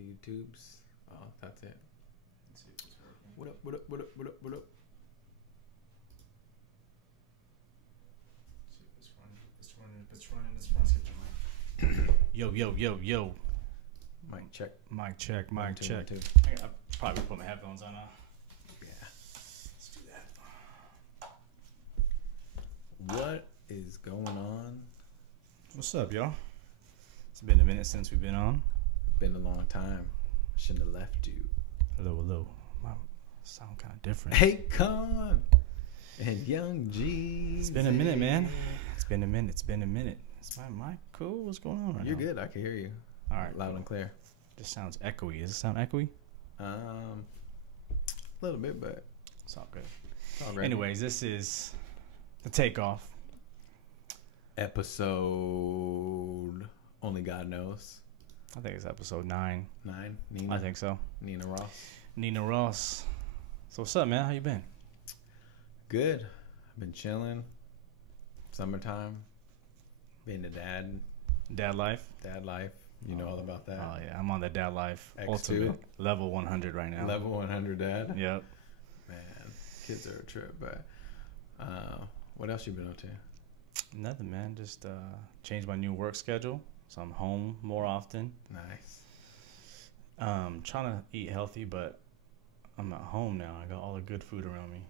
the YouTubes. Oh, that's it. Let's see if it's working. What up? What up? What up? What up? What up? Let's see if it's running. If it's running, let's skip the mic. Yo. Mic check. Mic check. One, two, check. 1, 2. I'll probably put my headphones on. Yeah. Let's do that. What is going on? What's up, y'all? It's been a minute since we've been on. Been a long time. Shouldn't have left you. Hello. My sound kind of different. Hey, Con and Young G. It's been a minute, man. It's been a minute. Is my mic cool? What's going on right You're now? good. I can hear you. All right. Loud and clear. Just sounds echoey. Does it sound echoey? A little bit, but It's all good. it's all right. Anyways, this is the TakeOff. Episode only God knows. I think it's episode 9. 9. Nina. I think so. Nina Ross. Nina Ross. So what's up, man? How you been? Good. I've been chilling. Summertime. Being a dad. Dad life? Dad life. You know all about that. Oh, yeah. I'm on the dad life. X2. Ultimate. Level 100 right now. Level 100 dad. Yep. Man, kids are a trip. But what else you been up to? Nothing, man. Just changed my new work schedule. So I'm home more often. Nice. Trying to eat healthy, but I'm at home now. I got all the good food around me.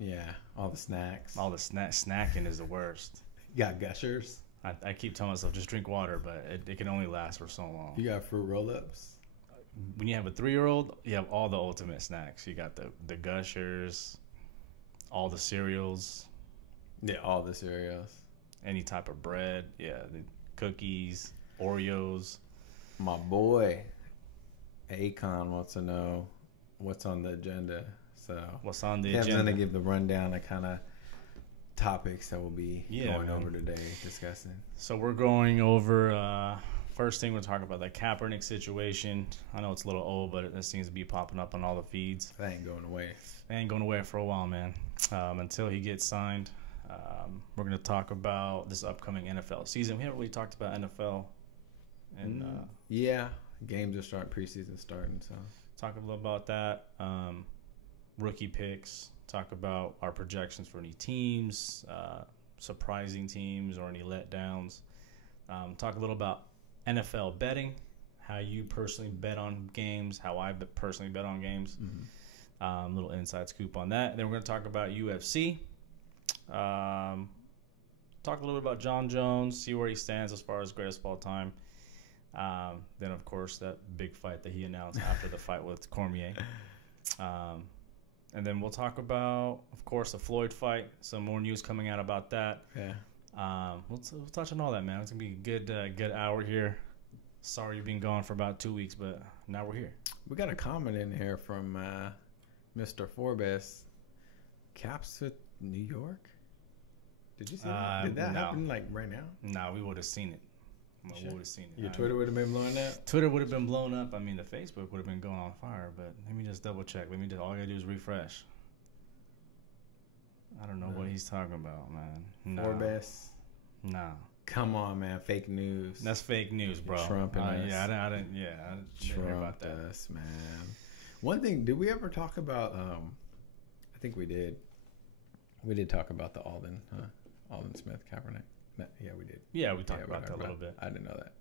Yeah, all the snacks. All the snacking is the worst. You got gushers. I keep telling myself just drink water, but it can only last for so long. You got fruit roll-ups. When you have a 3-year-old, you have all the ultimate snacks. You got the gushers, all the cereals. Yeah, all the cereals. Any type of bread. Yeah, the cookies, Oreos. My boy, Akon, wants to know what's on the agenda. So What's on the Kev's agenda? going to give the rundown of kind of topics that we'll be going man. over today, discussing. So we're going over, first thing we're talking about the Kaepernick situation. I know it's a little old, but it seems to be popping up on all the feeds. That ain't going away. It ain't going away for a while, man. Until he gets signed. We're going to talk about this upcoming NFL season. We haven't really talked about NFL. And Yeah, games are starting, preseason starting, so. talk a little about that. Rookie picks. Talk about our projections for any teams, surprising teams, or any letdowns. Talk a little about NFL betting, how you personally bet on games, how I personally bet on games. Mm-hmm. Little inside scoop on that. Then we're going to talk about UFC. Talk a little bit about John Jones, see where he stands as far as greatest of all time. Then, of course, that big fight that he announced after the fight with Cormier. And then we'll talk about, of course, the Floyd fight. Some more news coming out about that. Yeah. We'll touch on all that, man. It's going to be a good hour here. Sorry you've been gone for about 2 weeks, but now we're here. We got a comment in here from Mr. Forbes. Caps with New York? Did you see that? Did that happen like right now? No, we would have seen it. Sure. We would have seen it. Your Twitter would have been blowing up? Twitter would have been blown up. I mean, the Facebook would have been going on fire. But let me just double check. All I gotta do is refresh. I don't know what he's talking about, man. No. Forbes? No. Come on, man. Fake news. That's fake news, bro. Trump and us. Yeah, I didn't hear about that. Trump us, man. One thing, did we ever talk about, I think we did. We did talk about the Alden Smith Kaepernick. Yeah, we did. Yeah, we talked about that a little bit. I didn't know that.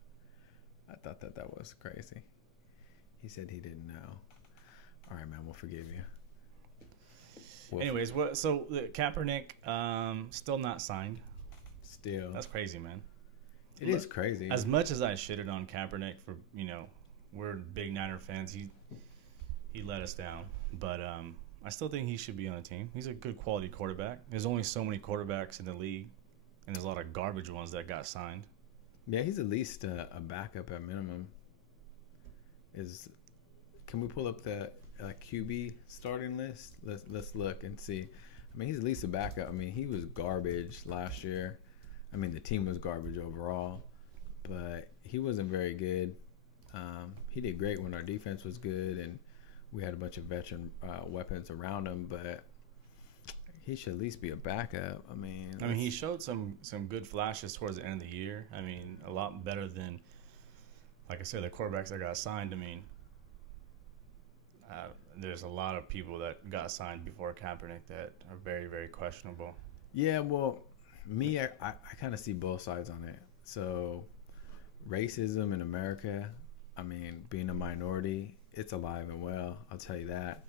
I thought that was crazy. He said he didn't know. All right, man, we'll forgive you. Anyways, so the Kaepernick still not signed. Still. That's crazy, man. It is crazy. As much as I shitted on Kaepernick for, we're big Niner fans, he let us down. But I still think he should be on a team. He's a good quality quarterback. There's only so many quarterbacks in the league. And there's a lot of garbage ones that got signed. Yeah, he's at least a backup at minimum. Can we pull up the QB starting list? Let's look and see. I mean, he's at least a backup. I mean, he was garbage last year. I mean, the team was garbage overall, but he wasn't very good. He did great when our defense was good, and we had a bunch of veteran weapons around him, but he should at least be a backup. I mean, he showed some good flashes towards the end of the year. I mean, a lot better than, like I said, the quarterbacks that got signed. I mean, There's a lot of people that got signed before Kaepernick that are very, very questionable. Yeah, well, me, I kind of see both sides on it. So, racism in America, I mean, being a minority, it's alive and well. I'll tell you that.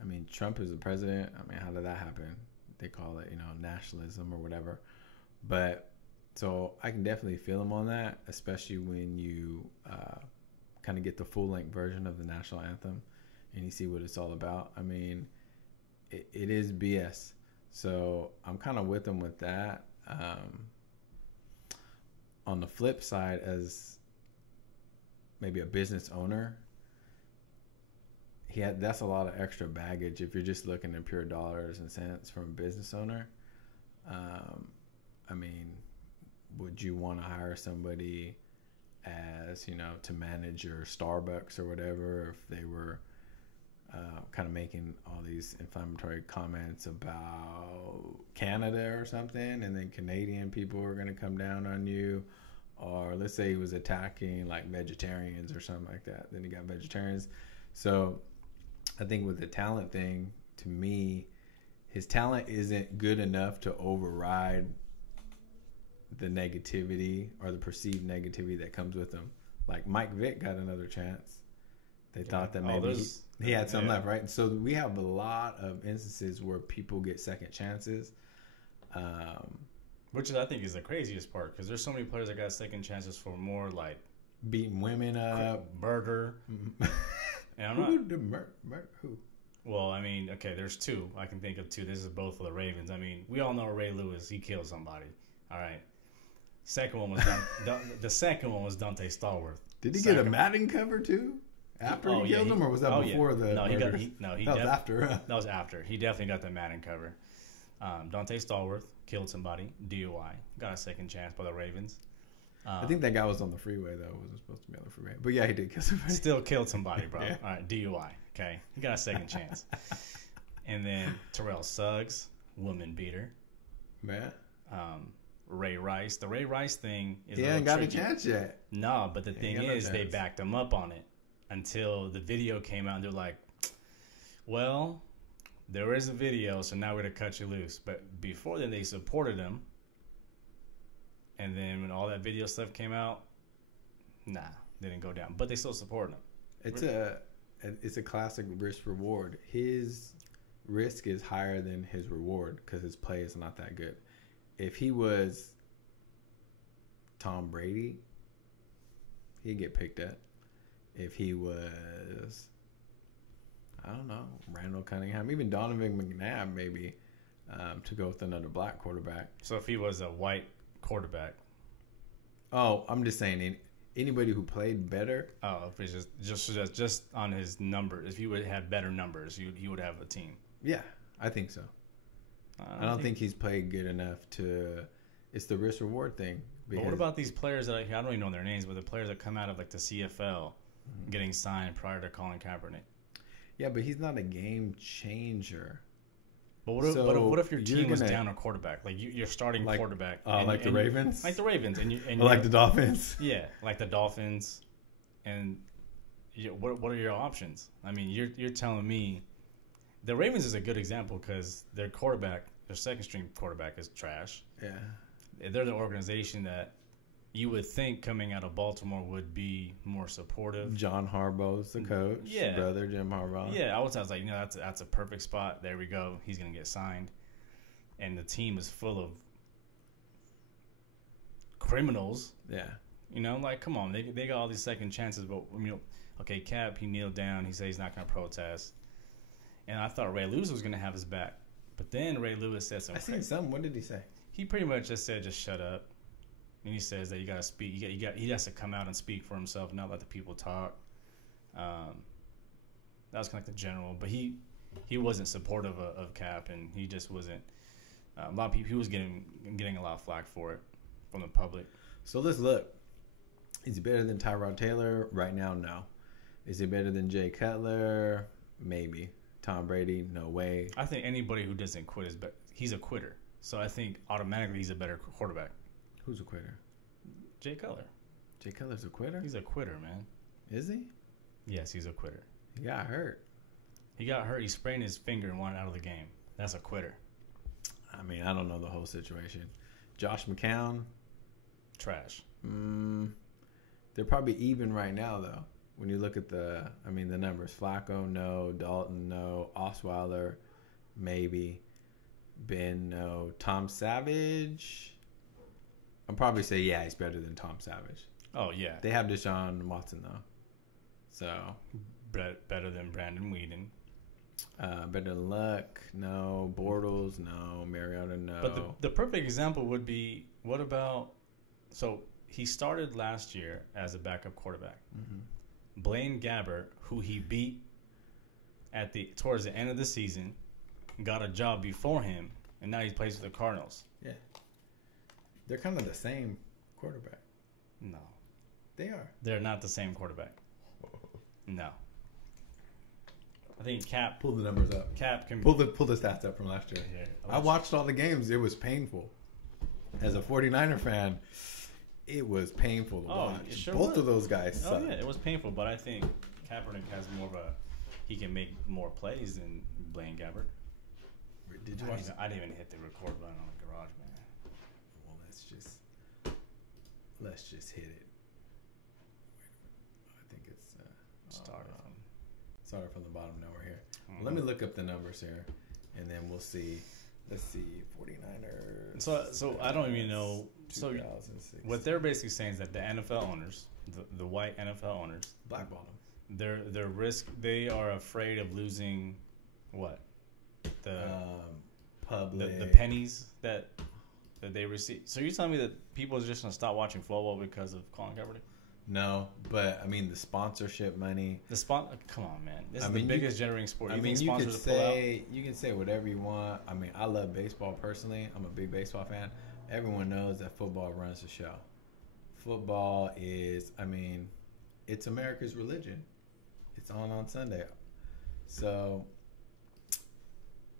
I mean, Trump is the president. I mean, how did that happen? They call it, nationalism or whatever. But so I can definitely feel him on that, especially when you kind of get the full length version of the national anthem and you see what it's all about. I mean, it is BS. So I'm kind of with him with that. On the flip side, as maybe a business owner, that's a lot of extra baggage if you're just looking at pure dollars and cents from a business owner. I mean, would you want to hire somebody as, to manage your Starbucks or whatever if they were kind of making all these inflammatory comments about Canada or something, and then Canadian people are going to come down on you? Or let's say he was attacking like vegetarians or something like that. Then he got vegetarians. So I think with the talent thing, to me, his talent isn't good enough to override the negativity or the perceived negativity that comes with him. Like Mike Vick got another chance. They thought that maybe he had some left, right? So we have a lot of instances where people get second chances. Which I think is the craziest part, because there's so many players that got second chances for more like beating women up, murder. And who? Well, I mean, okay, there's two. I can think of two. This is both for the Ravens. I mean, we all know Ray Lewis. He killed somebody. All right. Second one was the second one was Dante Stallworth. Did he get a Madden cover too? After he killed him, or was that before the? No, that was after. That was after. He definitely got the Madden cover. Dante Stallworth killed somebody, DUI, got a second chance by the Ravens. I think that guy was on the freeway though. Wasn't supposed to be on the freeway, but yeah, he did kill somebody. Still killed somebody, bro. Yeah. All right, DUI. Okay, he got a second chance. And then Terrell Suggs, woman beater. Man. Ray Rice. The Ray Rice thing is he ain't got a chance yet. No, but the thing is, they backed him up on it until the video came out, and they're like, well, there is a video, so now we're going to cut you loose. But before then, they supported him. And then when all that video stuff came out, nah, they didn't go down. But they still supported him. It's a classic risk reward. His risk is higher than his reward because his play is not that good. If he was Tom Brady, he'd get picked up. If he was, I don't know, Randall Cunningham, even Donovan McNabb, maybe, to go with another black quarterback. So if he was a white quarterback. Oh, I'm just saying anybody who played better. Oh, if it's just on his numbers, if he would have better numbers, he would have a team. Yeah, I think so. I don't think he's played good enough to. It's the risk reward thing. But what about these players that I don't even know their names, but the players that come out of like the CFL getting signed prior to Colin Kaepernick? Yeah, but he's not a game changer. But what if your team was down a quarterback? Like you're starting quarterback. Like the Ravens? Like the Ravens. And like the Dolphins? Yeah, like the Dolphins. And what are your options? I mean, you're telling me the Ravens is a good example because their second string quarterback is trash. Yeah. They're the organization that you would think coming out of Baltimore would be more supportive. John Harbaugh's the coach. Yeah. Brother Jim Harbaugh. Yeah, I was like, that's a perfect spot. There we go. He's going to get signed. And the team is full of criminals. Yeah. Like, come on. They got all these second chances. But, okay, Cap, he kneeled down. He said he's not going to protest. And I thought Ray Lewis was going to have his back. But then Ray Lewis said something. I seen something. What did he say? He pretty much just said, just shut up. And he says that you got to speak. He has to come out and speak for himself, not let the people talk. That was kind of like the general. But he wasn't supportive of Cap, and he just wasn't. A lot of people, he was getting a lot of flack for it from the public. So let's look. Is he better than Tyrod Taylor? Right now, no. Is he better than Jay Cutler? Maybe. Tom Brady? No way. I think anybody who doesn't quit is better. He's a quitter. So I think automatically he's a better quarterback. Who's a quitter? Jay Cutler. Jay Cutler's a quitter? He's a quitter, man. Is he? Yes, he's a quitter. He got hurt. He got hurt. He sprained his finger and went out of the game. That's a quitter. I mean, I don't know the whole situation. Josh McCown. Trash. They're probably even right now, though. When you look at the numbers. Flacco, no. Dalton, no. Osweiler, maybe. Ben, no. Tom Savage. I'll probably say, yeah, he's better than Tom Savage. Oh, yeah. They have Deshaun Watson, though. So. Better than Brandon Weeden. Better than Luck, no. Bortles, no. Mariota, no. But the perfect example would be, what about... So, he started last year as a backup quarterback. Mm-hmm. Blaine Gabbert, who he beat towards the end of the season, got a job before him, and now he plays for the Cardinals. Yeah. They're kind of the same quarterback. No. They are. They're not the same quarterback. No. I think Cap... Pull the numbers up. Cap can... Pull the stats up from last year. Yeah, I watched all the games. It was painful. As a 49er fan, it was painful to watch. Sure Both of those guys suck. Oh, yeah, it was painful, but I think Kaepernick has more of a... He can make more plays than Blaine Gabbert. Did you watch? I didn't even hit the record button on the garage, man. Well, let's just hit it. I think it's started from the bottom. Now we're here. Mm-hmm. Let me look up the numbers here, and then we'll see. Let's see, 49ers. So I don't even know. So what they're basically saying is that the NFL owners, the white NFL owners, blackball them. Their risk. They are afraid of losing what the pennies that they receive. So you're telling me that people are just gonna stop watching football because of Colin Kaepernick? No, but I mean the sponsorship money. Come on, man. This is the biggest generating sport. You can say whatever you want. I mean, I love baseball personally. I'm a big baseball fan. Everyone knows that football runs the show. Football is, it's America's religion. It's on Sunday. So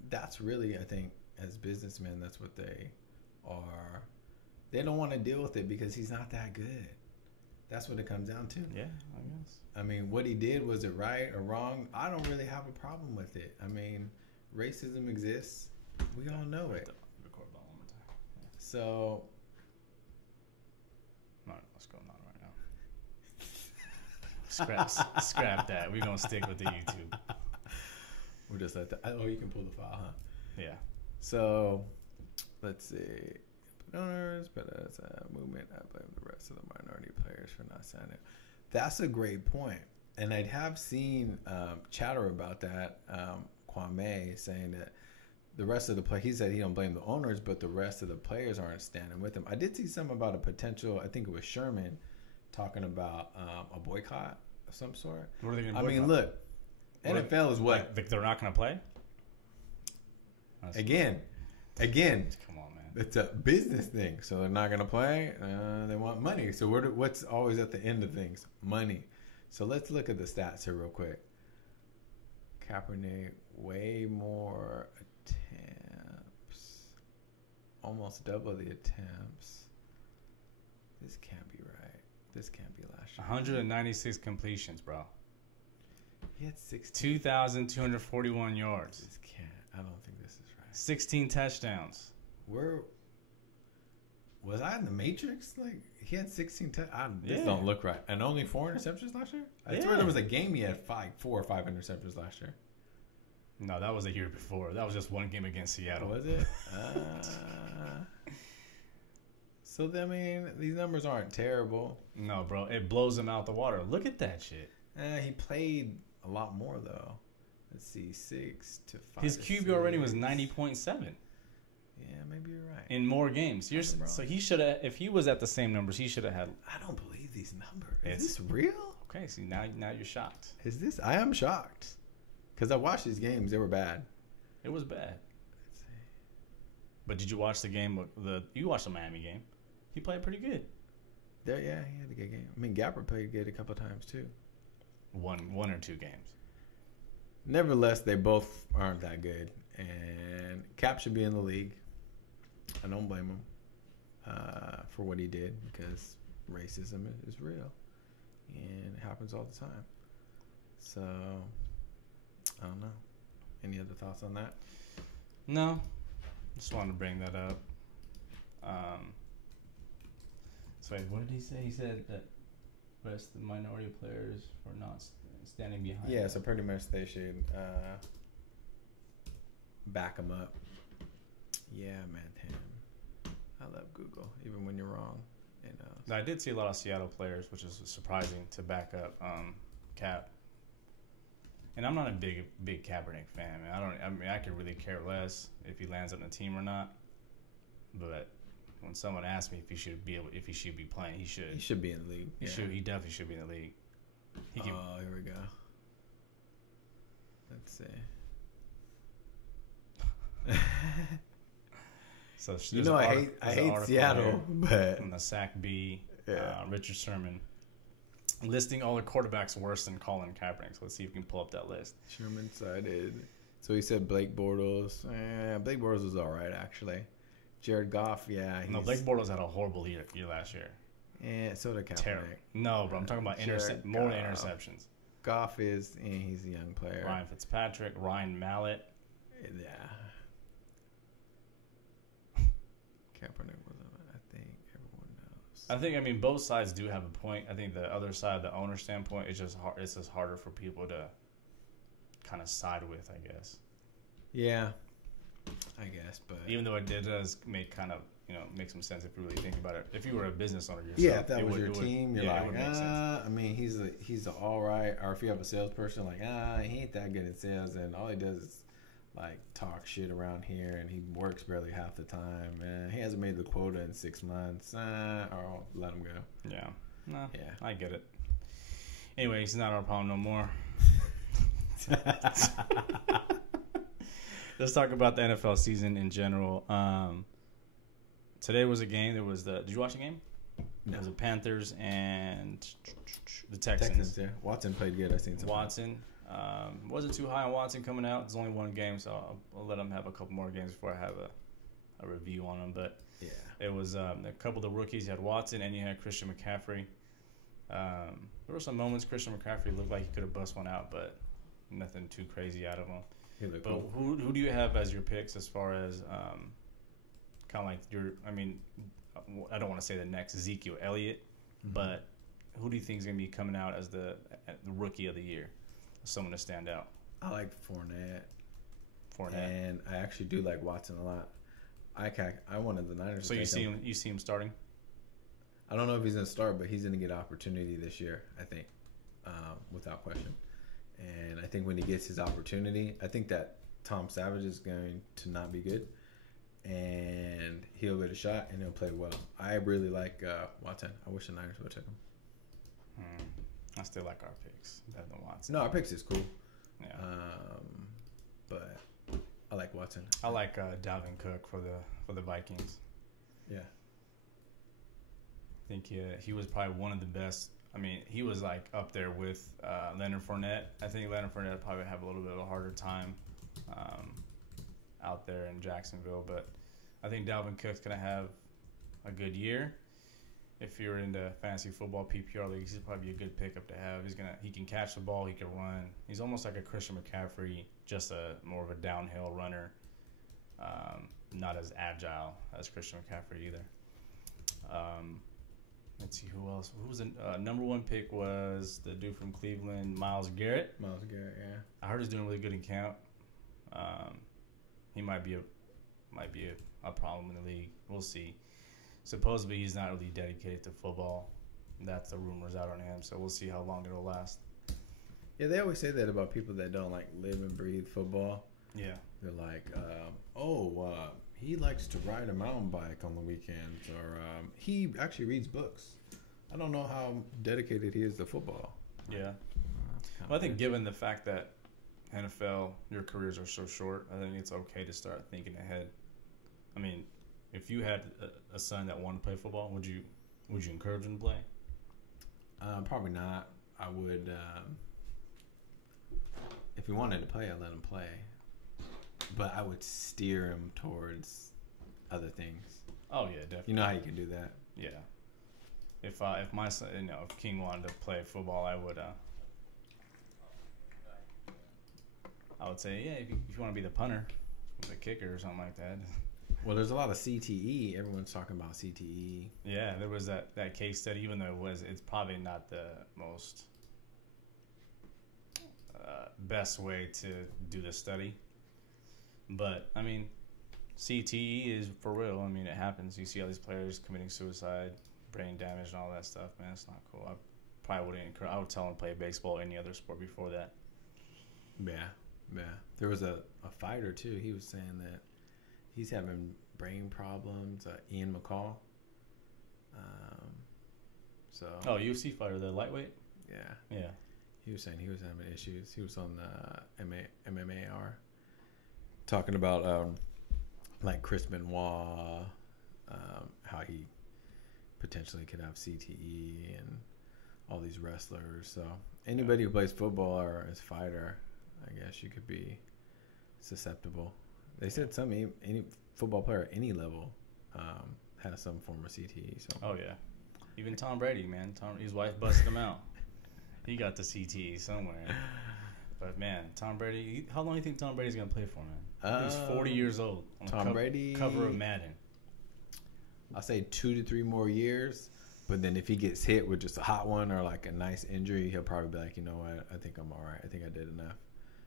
that's really, I think, as businessmen, that's what they are. They don't want to deal with it because he's not that good. That's what it comes down to. Yeah, I guess. I mean, what he did, was it right or wrong? I don't really have a problem with it. I mean, racism exists. We all know it. Record that one more time. Yeah. So. All right, what's going on right now? Scrap that. We're going to stick with the YouTube. We're just like that. Oh, you can pull the file, huh? Yeah. So, let's see. Owners, but as a movement, I blame the rest of the minority players for not signing. That's a great point, and I have seen chatter about that. Kwame saying that the rest of the play. He said he don't blame the owners, but the rest of the players aren't standing with him. I did see something about a potential. I think it was Sherman talking about a boycott of some sort. What are they going to boycott? I mean, look, NFL is what they're not going to play. Again. Come on, man. It's a business thing, so they're not going to play. They want money. So what's always at the end of things? Money. So let's look at the stats here real quick. Kaepernick, way more attempts. Almost double the attempts. This can't be right. This can't be last year. 196 completions, bro. He had 2,241 yards. This can't. I don't think this is right. 16 touchdowns. Where was I in the Matrix? Like, he had 16 touchdowns. This Yeah. don't look right. And only 4 interceptions last year? I swear there was a game he had 4 or 5 interceptions last year. No, that was a year before. That was just one game against Seattle. Was it? So, I mean, these numbers aren't terrible. No, bro. It blows him out the water. Look at that shit. He played a lot more, though. Let's see, 6 to 5. His QB rating was 90.7. Yeah, maybe you're right. In more games. So he should have, if he was at the same numbers, he should have had. I don't believe these numbers. Is this real? Okay, see, now you're shocked. Is this? I am shocked. Because I watched these games. They were bad. It was bad. Let's see. But did you watch the game? You watched the Miami game. He played pretty good. Yeah, he had a good game. I mean, Gabbert played good a couple of times, too. One or two games. Nevertheless, they both aren't that good. And Cap should be in the league. I don't blame him for what he did because racism is real. And it happens all the time. So, I don't know. Any other thoughts on that? No, just wanted to bring that up. So wait, what did he say? He said that rest the minority players for not standing behind. Yeah, them. so pretty much they should back them up. Yeah, man, Tam. I love Google, even when you're wrong. You know. I did see a lot of Seattle players, which is surprising, to back up Cap. And I'm not a big Kaepernick fan, man. I could really care less if he lands on a team or not. But when someone asks me if he should be playing, he should. He should be in the league. He definitely should be in the league. Here we go. Let's see. So you know, I hate Seattle, but on the Sac B, Richard Sherman listing all the quarterbacks worse than Colin Kaepernick. So let's see if we can pull up that list. Sherman cited. So he said Blake Bortles. Blake Bortles was all right, actually. Jared Goff, yeah. No, Blake Bortles had a horrible year last year. Yeah, so did Kaepernick. Terrible. No, but I'm talking about more interceptions. Goff he's a young player. Ryan Fitzpatrick, Ryan Mallett. Yeah. Kaepernick wasn't. I think everyone knows. I mean, both sides do have a point. I think the other side, the owner standpoint, it's just harder for people to kind of side with, I guess. Yeah, I guess, but even though it does make some sense if you really think about it. If you were a business owner yourself, yeah, if that was your team, you're like, I mean, he's all right. Or if you have a salesperson, like, he ain't that good at sales, and all he does is like talk shit around here, and he works barely half the time, and he hasn't made the quota in 6 months. Or let him go. Yeah, no, yeah, I get it. Anyway, it's not our problem no more. Let's talk about the NFL season in general. Today was a game. Did you watch the game? No. It was the Panthers and the Texans. Yeah. Watson played good. I seen some. Watson wasn't too high on Watson coming out. It's only one game, so I'll let him have a couple more games before I have a review on him. But yeah, it was a couple of the rookies. You had Watson and you had Christian McCaffrey. There were some moments Christian McCaffrey looked like he could have bust one out, but nothing too crazy out of him. But cool. who do you have as your picks as far as kind of like I don't want to say the next Ezekiel Elliott, but who do you think is going to be coming out as the rookie of the year? Someone to stand out. I like Fournette. And I actually do like Watson a lot. I wanted the Niners. So you see him starting? I don't know if he's going to start, but he's going to get opportunity this year, I think, without question. And I think when he gets his opportunity, I think that Tom Savage is going to not be good. And he'll get a shot, and he'll play well. I really like Watson. I wish the Niners would have took him. I still like our picks better than Watson. No, our picks is cool. Yeah. But I like Watson. I like Dalvin Cook for the Vikings. Yeah. I think he was probably one of the best. I mean, he was like up there with Leonard Fournette. I think Leonard Fournette would probably have a little bit of a harder time out there in Jacksonville. But I think Dalvin Cook's going to have a good year. If you're into fantasy football PPR leagues, he's probably a good pickup to have. He can catch the ball, he can run. He's almost like a Christian McCaffrey, just more of a downhill runner. Not as agile as Christian McCaffrey either. Let's see who else. Who was the number one pick? Was the dude from Cleveland, Myles Garrett? Myles Garrett, yeah. I heard he's doing really good in camp. He might be a problem in the league. We'll see. Supposedly he's not really dedicated to football. That's the rumors out on him. So we'll see how long it'll last. Yeah, they always say that about people that don't like live and breathe football. Yeah. They're like, he likes to ride a mountain bike on the weekends, or he actually reads books. I don't know how dedicated he is to football. Yeah. Well, I think given the fact that NFL, your careers are so short, I think it's okay to start thinking ahead. I mean, if you had a son that wanted to play football, would you encourage him to play? Probably not. I would. If he wanted to play, I'd let him play. But I would steer him towards other things. Oh yeah, definitely. You know how you can do that. Yeah. If my son, if King wanted to play football, I would say, yeah, if you want to be the punter, the kicker or something like that. Well, there's a lot of CTE. Everyone's talking about CTE. Yeah, there was that case study, even though it's probably not the most best way to do the study. But, I mean, CTE is for real. I mean, it happens. You see all these players committing suicide, brain damage, and all that stuff, man. It's not cool. I probably wouldn't encourage. I would tell them to play baseball or any other sport before that. Yeah. There was a fighter, too. He was saying that he's having brain problems. Ian McCall. Oh, UFC fighter, the lightweight? Yeah. He was saying he was having issues. He was on the MMAR talking about like Chris Benoit, how he potentially could have CTE and all these wrestlers. So anybody who plays football or is a fighter, I guess you could be susceptible. They said any football player at any level has some form of CTE. So. Oh yeah, even Tom Brady, man. His wife busted him out. He got the CTE somewhere. But man, Tom Brady. How long do you think Tom Brady's gonna play for, man? He's 40 years old. On Tom Brady cover of Madden. I'll say 2 to 3 more years. But then if he gets hit with just a hot one or like a nice injury, he'll probably be like, you know what? I think I'm all right. I think I did enough.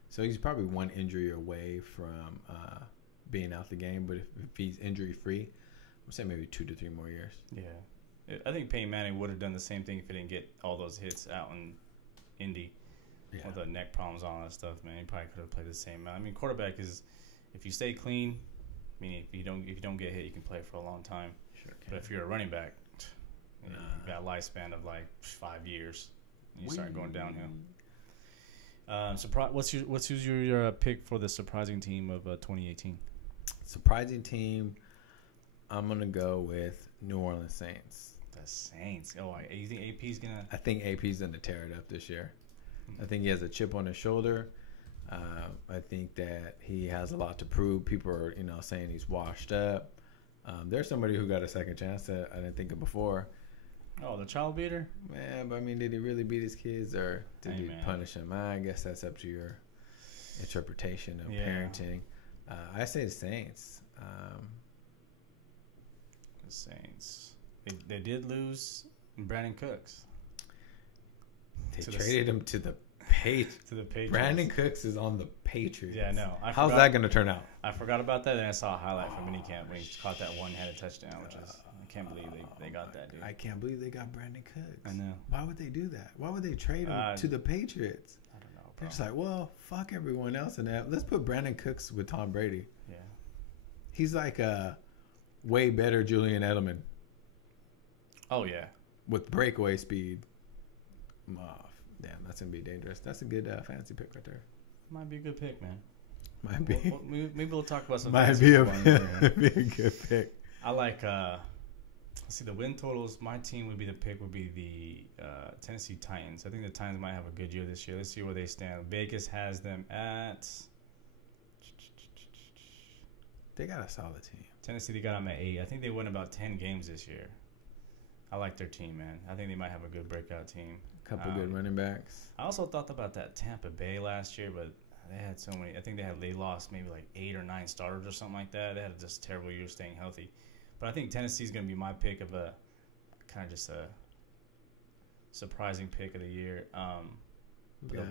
So he's probably one injury away from being out the game. But if he's injury free, I'm saying maybe 2 to 3 more years. Yeah, I think Peyton Manning would have done the same thing if he didn't get all those hits out in Indy. Yeah. With the neck problems, all that stuff, man, he probably could have played the same amount. I mean, quarterback is, if you stay clean, I mean, if you don't get hit, you can play for a long time. Sure can. But if you're a running back, you got a lifespan of like 5 years. You start going downhill. What's your pick for the surprising team of 2018? Surprising team, I'm gonna go with New Orleans Saints. The Saints. Oh, you think AP's gonna? I think AP's gonna tear it up this year. I think he has a chip on his shoulder. I think that he has a lot to prove. People are, saying he's washed up. There's somebody who got a second chance that I didn't think of before. Oh, the child beater? Man, but I mean, did he really beat his kids or did he punish them? I guess that's up to your interpretation of parenting. I say the Saints. The Saints. They did lose Brandon Cooks. They traded him to the Patriots. Brandon Cooks is on the Patriots. Yeah, I know. How's that going to turn out? I forgot about that, and I saw a highlight from minicamp when he caught that one-handed touchdown, which is I can't believe they got that, dude. I can't believe they got Brandon Cooks. I know. Why would they do that? Why would they trade him to the Patriots? I don't know, bro. They're just like, well, fuck everyone else in that. Let's put Brandon Cooks with Tom Brady. Yeah. He's like a way better Julian Edelman. Oh, yeah. With breakaway speed. Damn, that's going to be dangerous. That's a good fantasy pick right there. Might be a good pick, man. Might be. Maybe we'll talk about some. Might be a good pick. I like, see, the win totals. My team would be the Tennessee Titans. I think the Titans might have a good year this year. Let's see where they stand. Vegas has them at. They got a solid team. Tennessee, they got them at 8. I think they win about 10 games this year. I like their team, man. I think they might have a good breakout team. Couple good running backs. I also thought about that Tampa Bay last year, but they had so many. I think they lost maybe like 8 or 9 starters or something like that. They had just a terrible year staying healthy. But I think Tennessee's going to be my pick of a kind of just a surprising pick of the year. We got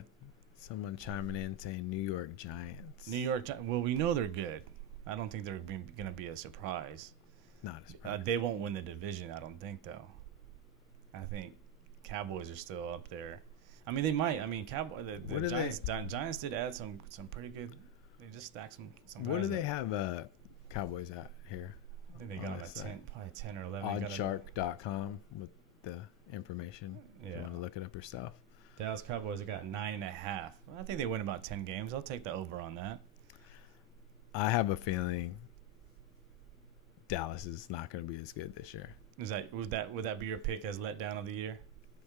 someone chiming in saying New York Giants. Well, we know they're good. I don't think they're going to be a surprise. Not a surprise. They won't win the division, I don't think, though. I think Cowboys are still up there. I mean, they might. I mean, the Giants did add some pretty good. They just stacked some guys. What do they have Cowboys at here? I think they got them at 10, probably 10 or 11. Oddshark.com with the information. Yeah. If you want to look it up yourself. Dallas Cowboys have got 9.5. I think they win about 10 games. I'll take the over on that. I have a feeling Dallas is not going to be as good this year. Would that be your pick as letdown of the year?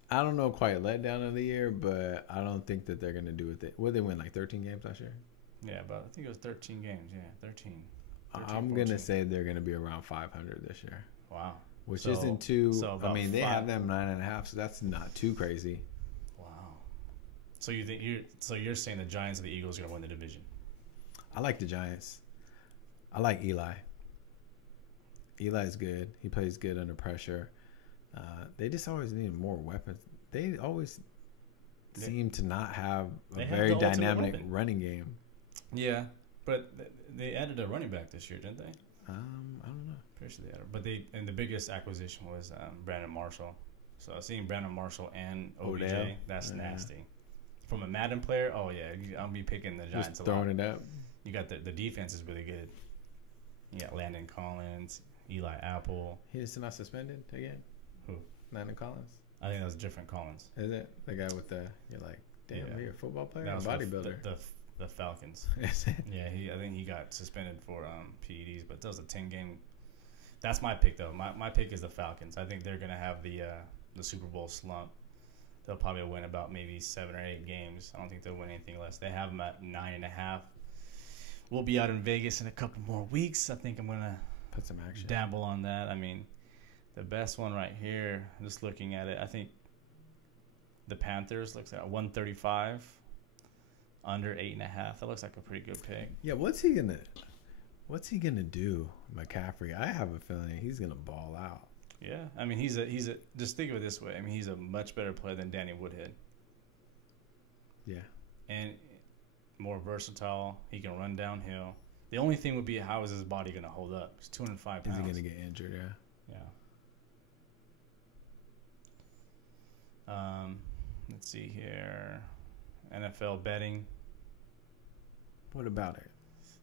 I don't know quite letdown of the year, but I don't think that they're going to do it. Would they win like 13 games last year? Yeah, but I think it was 13 games. Yeah, 13. I'm going to say they're going to be around 500 this year. Wow. Which isn't too. I mean, they have them 9.5, so that's not too crazy. Wow. So you're saying the Giants and the Eagles are going to win the division? I like the Giants. I like Eli. Eli's good. He plays good under pressure. They just always need more weapons. They always seem to not have a very dynamic running game. Yeah, but they added a running back this year, didn't they? I don't know. Pretty sure they added. But the biggest acquisition was Brandon Marshall. So seeing Brandon Marshall and OBJ, that's nasty. From a Madden player, oh yeah, I'll be picking the Giants. Just throwing it up. You got the defense is really good. You got Landon Collins, Eli Apple. He's not suspended again? Who? Landon Collins? I think that was different Collins. Is it? The guy with you're like, damn, you're a football player or a bodybuilder? The Falcons. Yeah, I think he got suspended for PEDs, but that was a 10-game. That's my pick, though. My pick is the Falcons. I think they're going to have the Super Bowl slump. They'll probably win about maybe 7 or 8 games. I don't think they'll win anything less. They have them at 9.5. We'll be out in Vegas in a couple more weeks. I think I'm going to put some action. Dabble on that. I mean, the best one right here, just looking at it, I think the Panthers looks at 135, under 8.5. That looks like a pretty good pick. Yeah, what's he gonna do, McCaffrey? I have a feeling he's gonna ball out. Yeah, I mean he's a just think of it this way. I mean he's a much better player than Danny Woodhead. Yeah, and more versatile. He can run downhill. The only thing would be how is his body gonna hold up? He's 205 pounds. Is he gonna get injured? Yeah. Let's see here. NFL betting. What about it?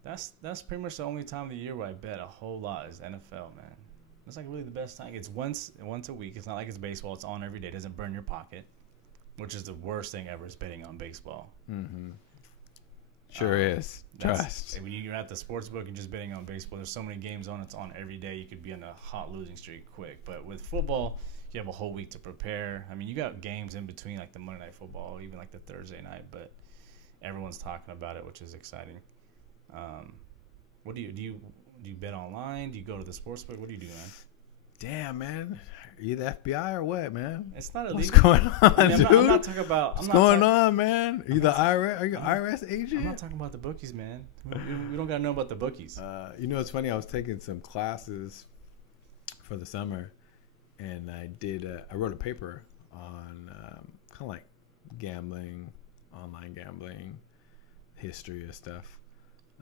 That's pretty much the only time of the year where I bet a whole lot is NFL, man. That's like really the best time. It's once a week. It's not like it's baseball. It's on every day. It doesn't burn your pocket, which is the worst thing ever is betting on baseball. Mm-hmm. Sure is. Trust. When you're at the sports book and just betting on baseball, there's so many games on. It's on every day. You could be on a hot losing streak quick. But with football, you have a whole week to prepare. I mean, you got games in between, like the Monday Night Football, even like the Thursday night. But everyone's talking about it, which is exciting. What do you bet online? Do you go to the sports book? What do you do, man? Damn, man. Are you the FBI or what, man? It's not illegal. What's going on, dude? I'm not talking about... What's going on, man? Are you the IRS? Are you an IRS agent? I'm not talking about the bookies, man. We don't got to know about the bookies. You know, it's funny. I was taking some classes for the summer, and I wrote a paper on kind of like gambling, online gambling, history of stuff.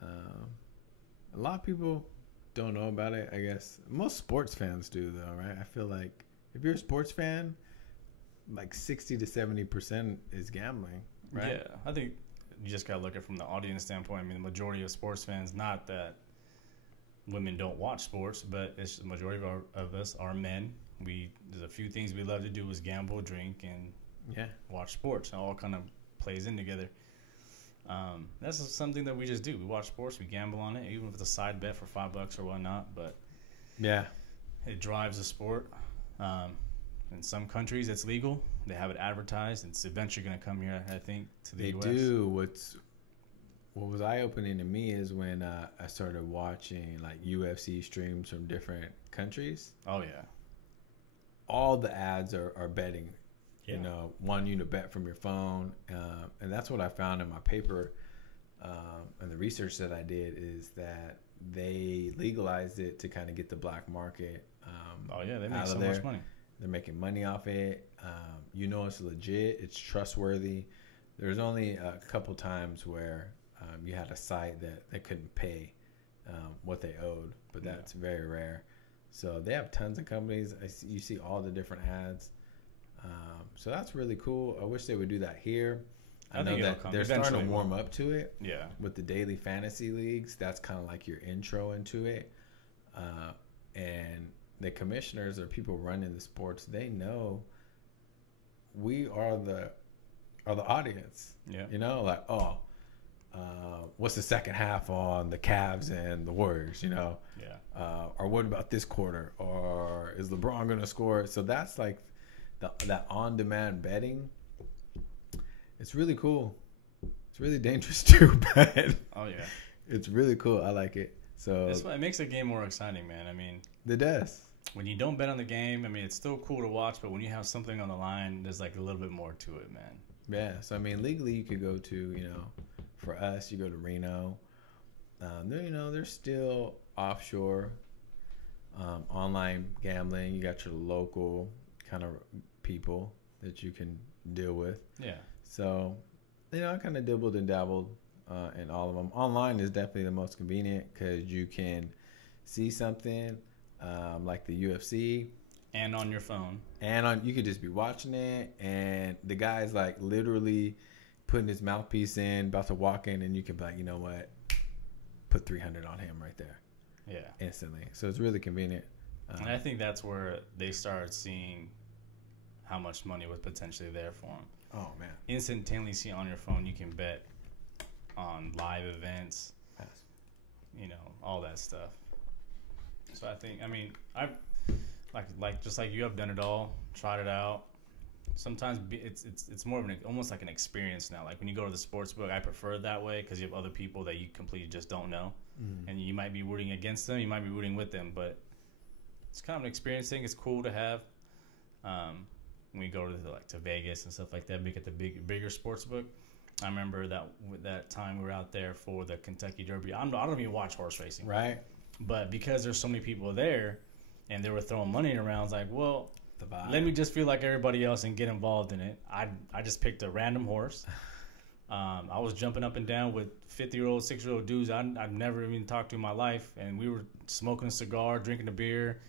A lot of people don't know about it, I guess. Most sports fans do, though, right? I feel like if you're a sports fan, like 60 to 70% is gambling, right? Yeah, I think you just got to look at it from the audience standpoint. I mean, the majority of sports fans, not that women don't watch sports, but it's the majority of us are men. There's a few things we love to do is gamble, drink, and watch sports. It all kind of plays in together. That's something that we just do. We watch sports, we gamble on it, even if it's a side bet for $5 or whatnot. But yeah, it drives the sport. In some countries, it's legal. They have it advertised. It's eventually going to come here, I think, to the U.S. They do. What was eye-opening to me is when I started watching like UFC streams from different countries. Oh yeah, all the ads are betting. Yeah. You know, wanting you to bet from your phone. And that's what I found in my paper and the research that I did is that they legalized it to kind of get the black market they make so much money. They're making money off it. You know it's legit. It's trustworthy. There's only a couple times where you had a site that couldn't pay what they owed, but that's very rare. So they have tons of companies. You see all the different ads. So that's really cool. I wish they would do that here. I know that they're starting to warm up to it. Yeah. With the daily fantasy leagues, that's kind of like your intro into it. And the commissioners or people running the sports, they know we are the audience. Yeah. You know, like, what's the second half on the Cavs and the Warriors, you know? Yeah. Or what about this quarter? Or is LeBron going to score? So that's like that on-demand betting. It's really cool. It's really dangerous too, but oh yeah, it's really cool. I like it. So it makes the game more exciting, man. I mean, it does. When you don't bet on the game, I mean, it's still cool to watch, but when you have something on the line, there's like a little bit more to it, man. Yeah. So I mean, legally, you could go to, you know, for us, you go to Reno, There's still offshore online gambling. You got your local kind of people that you can deal with. Yeah. So, I kind of dibbled and dabbled in all of them. Online is definitely the most convenient because you can see something like the UFC. And on your phone. And you could just be watching it, and the guy's like literally putting his mouthpiece in, about to walk in, and you can be like, you know what? Put 300 on him right there. Yeah. Instantly. So it's really convenient. And I think that's where they started seeing how much money was potentially there for them. Oh, man. Instantaneously on your phone, you can bet on live events, all that stuff. So I think, I've just like you, I've done it all, tried it out. Sometimes it's more of almost like an experience now. Like when you go to the sports book, I prefer it that way because you have other people that you completely just don't know, and you might be rooting against them, you might be rooting with them, but it's kind of an experience thing. It's cool to have. When we go to Vegas and stuff like that, we get the bigger sports book. I remember that time we were out there for the Kentucky Derby. I don't even watch horse racing, right? But because there's so many people there, and they were throwing money around, I was like, well, let me just feel like everybody else and get involved in it. I just picked a random horse. I was jumping up and down with 50-year-old, 60-year-old dudes I've never even talked to in my life, and we were smoking a cigar, drinking a beer,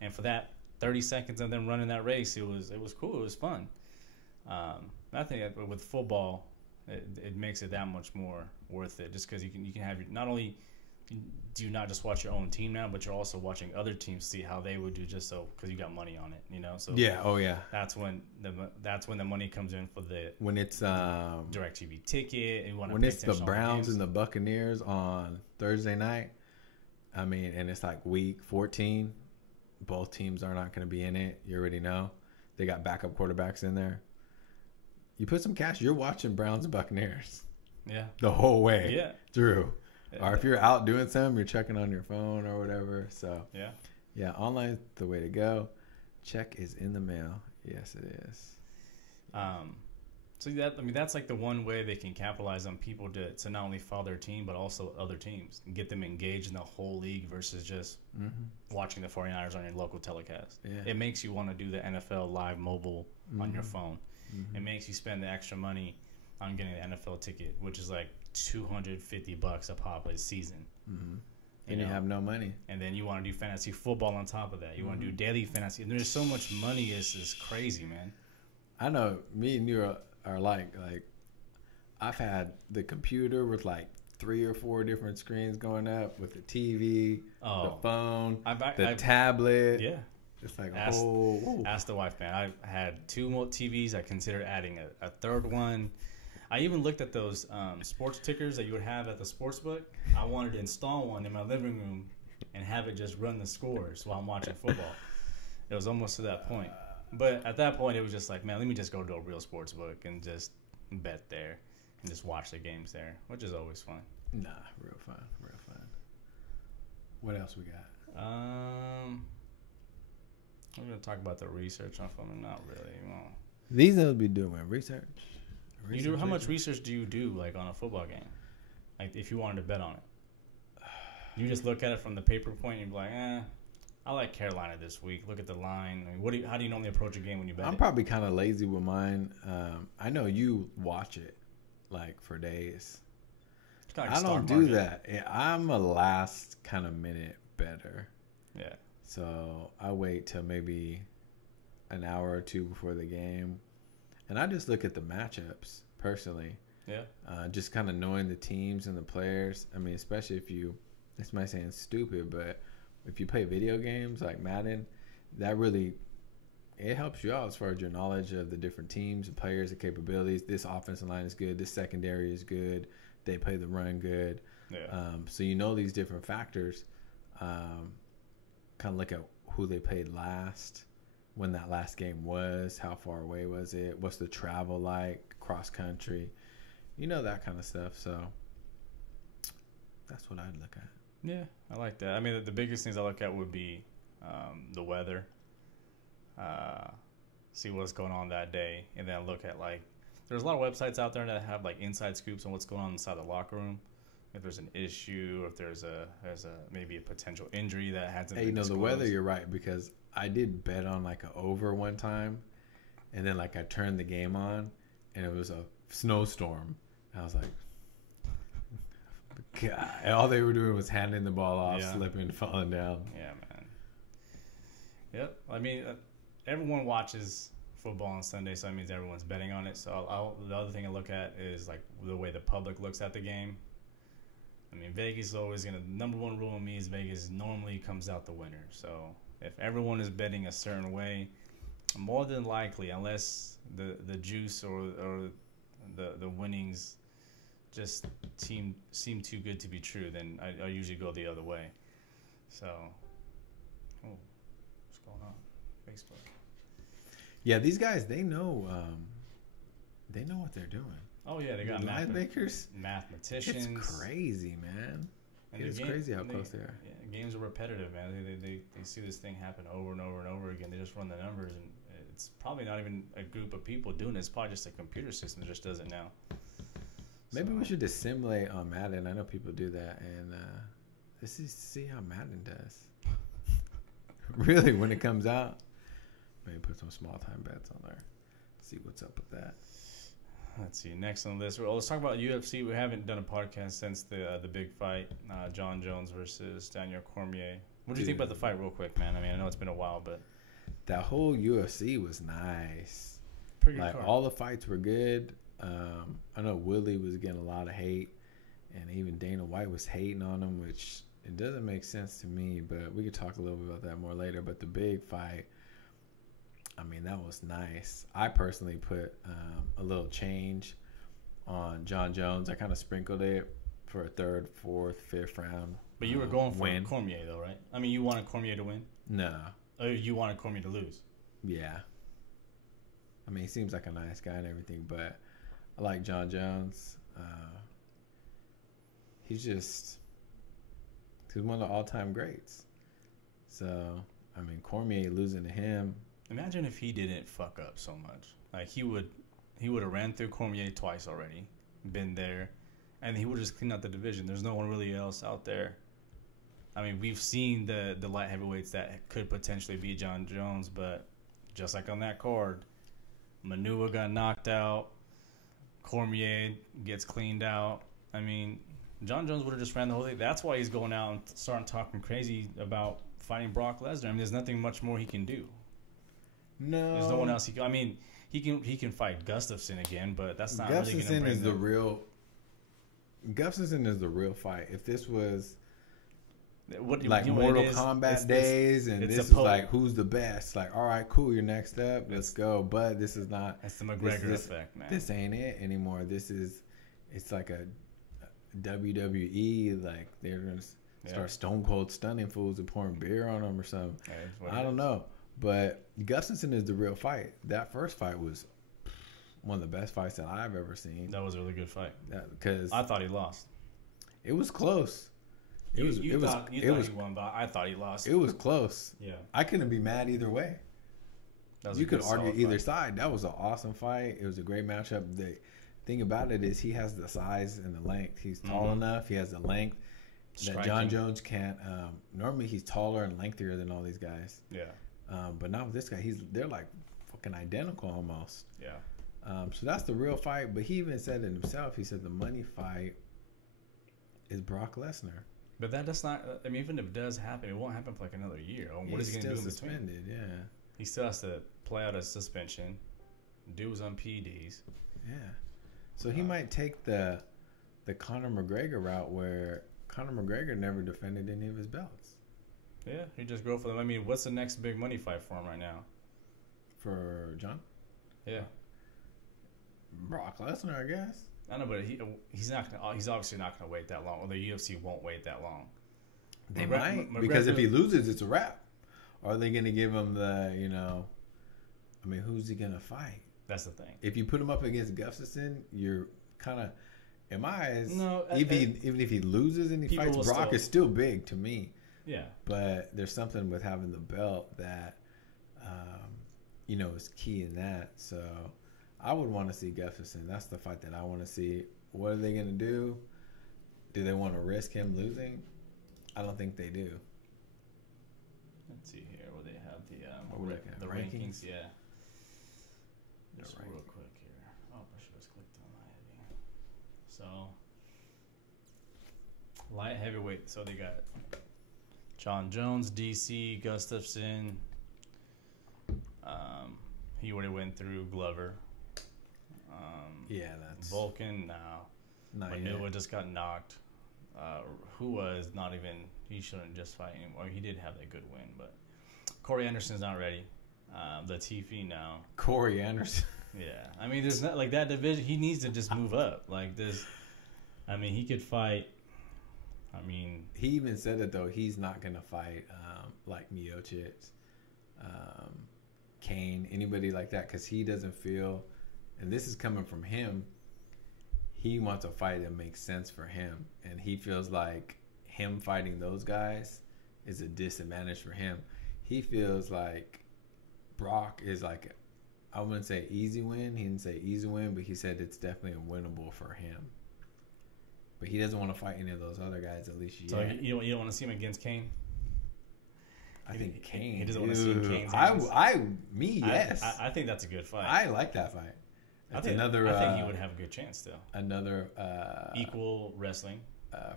and for that 30 seconds of them running that race, it was cool. It was fun. I think that with football, it makes it that much more worth it, just because you can have not only do you not just watch your own team now, but you're also watching other teams see how they would do just so because you got money on it, So yeah, oh yeah, that's when the money comes in for when it's DirecTV ticket and when it's the Browns and the Buccaneers on Thursday night. And it's like week 14. Both teams are not going to be in it. You already know they got backup quarterbacks in there. You put some cash. You're watching Browns and Buccaneers. Yeah, the whole way. Yeah, through. Or if you're out doing something, you're checking on your phone or whatever. So yeah, online's the way to go. Check is in the mail. Yes, it is. So that's like the one way they can capitalize on people to not only follow their team but also other teams and get them engaged in the whole league versus just watching the 49ers on your local telecast. Yeah. It makes you want to do the NFL live mobile on your phone. It makes you spend the extra money on getting the NFL ticket, which is like $250 a pop a season. And you have no money. And then you want to do fantasy football on top of that. You want to do daily fantasy. And there's so much money. It's crazy, man. I know me and you are like I've had the computer with like 3 or 4 different screens going up with the TV, the phone, the tablet. Yeah. It's like, ask the wife, man. I had 2 more TVs. I considered adding a third one. I even looked at those sports tickers that you would have at the sports book. I wanted to install one in my living room and have it just run the scores while I'm watching football. It was almost to that point. But at that point, it was just like, man, let me just go to a real sports book and just bet there and just watch the games there, which is always fun. Nah, real fun. What else we got? I'm going to talk about the research on film. Not really. Well, these will be doing research. How much research do you do, like, on a football game? Like, if you wanted to bet on it? You just look at it from the paper point and you're like, I like Carolina this week. Look at the line. How do you normally approach a game when you bet? I'm probably kind of lazy with mine. I know you watch it, like, for days. Like I don't do that. I'm a last kind of minute better. Yeah. So I wait till maybe an hour or 2 before the game. And I just look at the matchups, personally. Yeah. Just kind of knowing the teams and the players. Especially if this might sound stupid, but if you play video games like Madden, it helps you out as far as your knowledge of the different teams, the players, the capabilities. This offensive line is good. This secondary is good. They play the run good. Yeah. So you know these different factors. Kind of look at who they played last, when that last game was, how far away was it, what's the travel like, cross country, that kind of stuff. So that's what I'd look at. Yeah, I like that. The biggest things I look at would be the weather, see what's going on that day, and then look at, like, there's a lot of websites out there that have, like, inside scoops on what's going on inside the locker room. if there's an issue, or if there's a maybe a potential injury that hasn't Hey, been disclosed. The weather, you're right, because I did bet on like an over one time, and then like I turned the game on, and it was a snowstorm. And I was like, God. And all they were doing was handing the ball off, slipping, falling down. Yeah, man. Yep. I mean, everyone watches football on Sunday, so that means everyone's betting on it. So the other thing I look at is like the way the public looks at the game. I mean, Vegas is always going to, number one rule in me is Vegas normally comes out the winner. So if everyone is betting a certain way, more than likely, unless the juice or the winnings just seem too good to be true, then I usually go the other way. So, what's going on? Facebook. Yeah, these guys, they know what they're doing. Oh yeah, they got line makers, mathematicians. It's crazy, man. It's crazy how close they are. Yeah, games are repetitive, man. They see this thing happen over and over and over again. They just run the numbers, and it's probably not even a group of people doing it. It's probably just a computer system that just does it now. Maybe we should just simulate on Madden. I know people do that, and let's see how Madden does. Really, when it comes out, maybe put some small time bets on there. See what's up with that. Let's see. Next on the list, let's talk about UFC. We haven't done a podcast since the big fight, John Jones versus Daniel Cormier. What do you think about the fight, real quick, man? I mean, I know it's been a while, but that whole UFC was nice. Pretty like good all the fights were good. I know Woodley was getting a lot of hate, and even Dana White was hating on him, which it doesn't make sense to me. But we could talk a little bit about that more later. But the big fight, I mean, that was nice. I personally put a little change on John Jones. I kind of sprinkled it for a third, fourth, fifth round. But you were going for Cormier, though, right? I mean, you wanted Cormier to win? No. Or you wanted Cormier to lose? Yeah. I mean, he seems like a nice guy and everything, but I like John Jones. He's one of the all-time greats. So, I mean, Cormier losing to him. Imagine if he didn't fuck up so much. Like, he would have ran through Cormier twice already, been there, and he would have just cleaned out the division. There's no one really else out there. I mean, we've seen the light heavyweights that could potentially be John Jones, but just like on that card, Manua got knocked out. Cormier gets cleaned out. I mean, John Jones would have just ran the whole thing. That's why he's going out and starting talking crazy about fighting Brock Lesnar. I mean, there's nothing much more he can do. No. There's no one else he can. I mean, he can fight Gustafsson again, but that's not really going to bring is the real. Gustafsson is the real fight. If this was like Mortal Kombat days, and this is like who's the best, like, all right, cool, you're next up, let's go. But this is not. That's the McGregor effect, man. This ain't it anymore. It's like a WWE. Like they're gonna start Stone Cold stunning fools and pouring beer on them or something. I don't know. But Gustafsson is the real fight. That first fight was one of the best fights that I've ever seen. That was a really good fight. Because I thought he lost. It was close. You thought he won, but I thought he lost. It was close. Yeah. I couldn't be mad either way. You could argue either side. That was an awesome fight. It was a great matchup. The thing about it is he has the size and the length. He's tall enough. He has the length that John Jones can't. Normally he's taller and lengthier than all these guys. Yeah. But not with this guy. They're like fucking identical almost. Yeah. So that's the real fight. But he even said it himself. He said the money fight is Brock Lesnar. But that does not. I mean, even if it does happen, it won't happen for like another year. What is he going to do in between? Suspended, yeah. He still has to play out a suspension. Dude's on PEDs. Yeah. So he might take the Conor McGregor route, where Conor McGregor never defended any of his belts. Yeah, he just go for them. I mean, what's the next big money fight for him right now? For John? Yeah. Brock Lesnar, I guess. I know, but he's obviously not going to wait that long, or the UFC won't wait that long. They might, because if he loses, it's a wrap. Or are they going to give him the, I mean, who's he going to fight? That's the thing. If you put him up against Gustafsson, you're kind of, in my eyes, no, even if he loses and he fights Brock, it's still big to me. Yeah. But there's something with having the belt that, is key in that. So I would want to see Gustafsson. That's the fight that I want to see. What are they going to do? do they want to risk him losing? I don't think they do. Let's see here where they have What we're looking at, the rankings? rankings. Yeah. The Just real ranking. quick here. Oh, I should have clicked on light heavy. So light heavyweight. So they got John Jones, DC, Gustafson. He already went through Glover. Yeah, that's Vulcan. No. not Manua yet. just got knocked. Who was not even. He shouldn't just fight anymore. He did have that good win, but Corey Anderson's not ready. Latifi now. Corey Anderson. Yeah, I mean, there's not like that division. He needs to just move up. Like this, I mean, he could fight. I mean, He even said it though. He's not gonna fight like Miocic, Kane, anybody like that, because he doesn't feel. And this is coming from him. He wants a fight that makes sense for him, and he feels like him fighting those guys is a disadvantage for him. He feels like Brock is like, I wouldn't say easy win. He didn't say easy win, but he said it's definitely winnable for him. But he doesn't want to fight any of those other guys, at least yet. so you don't want to see him against Kane. I think Kane. He doesn't want to see Kane's yes. I think that's a good fight. I like that fight. I It's think he would have a good chance still. Another Equal wrestling.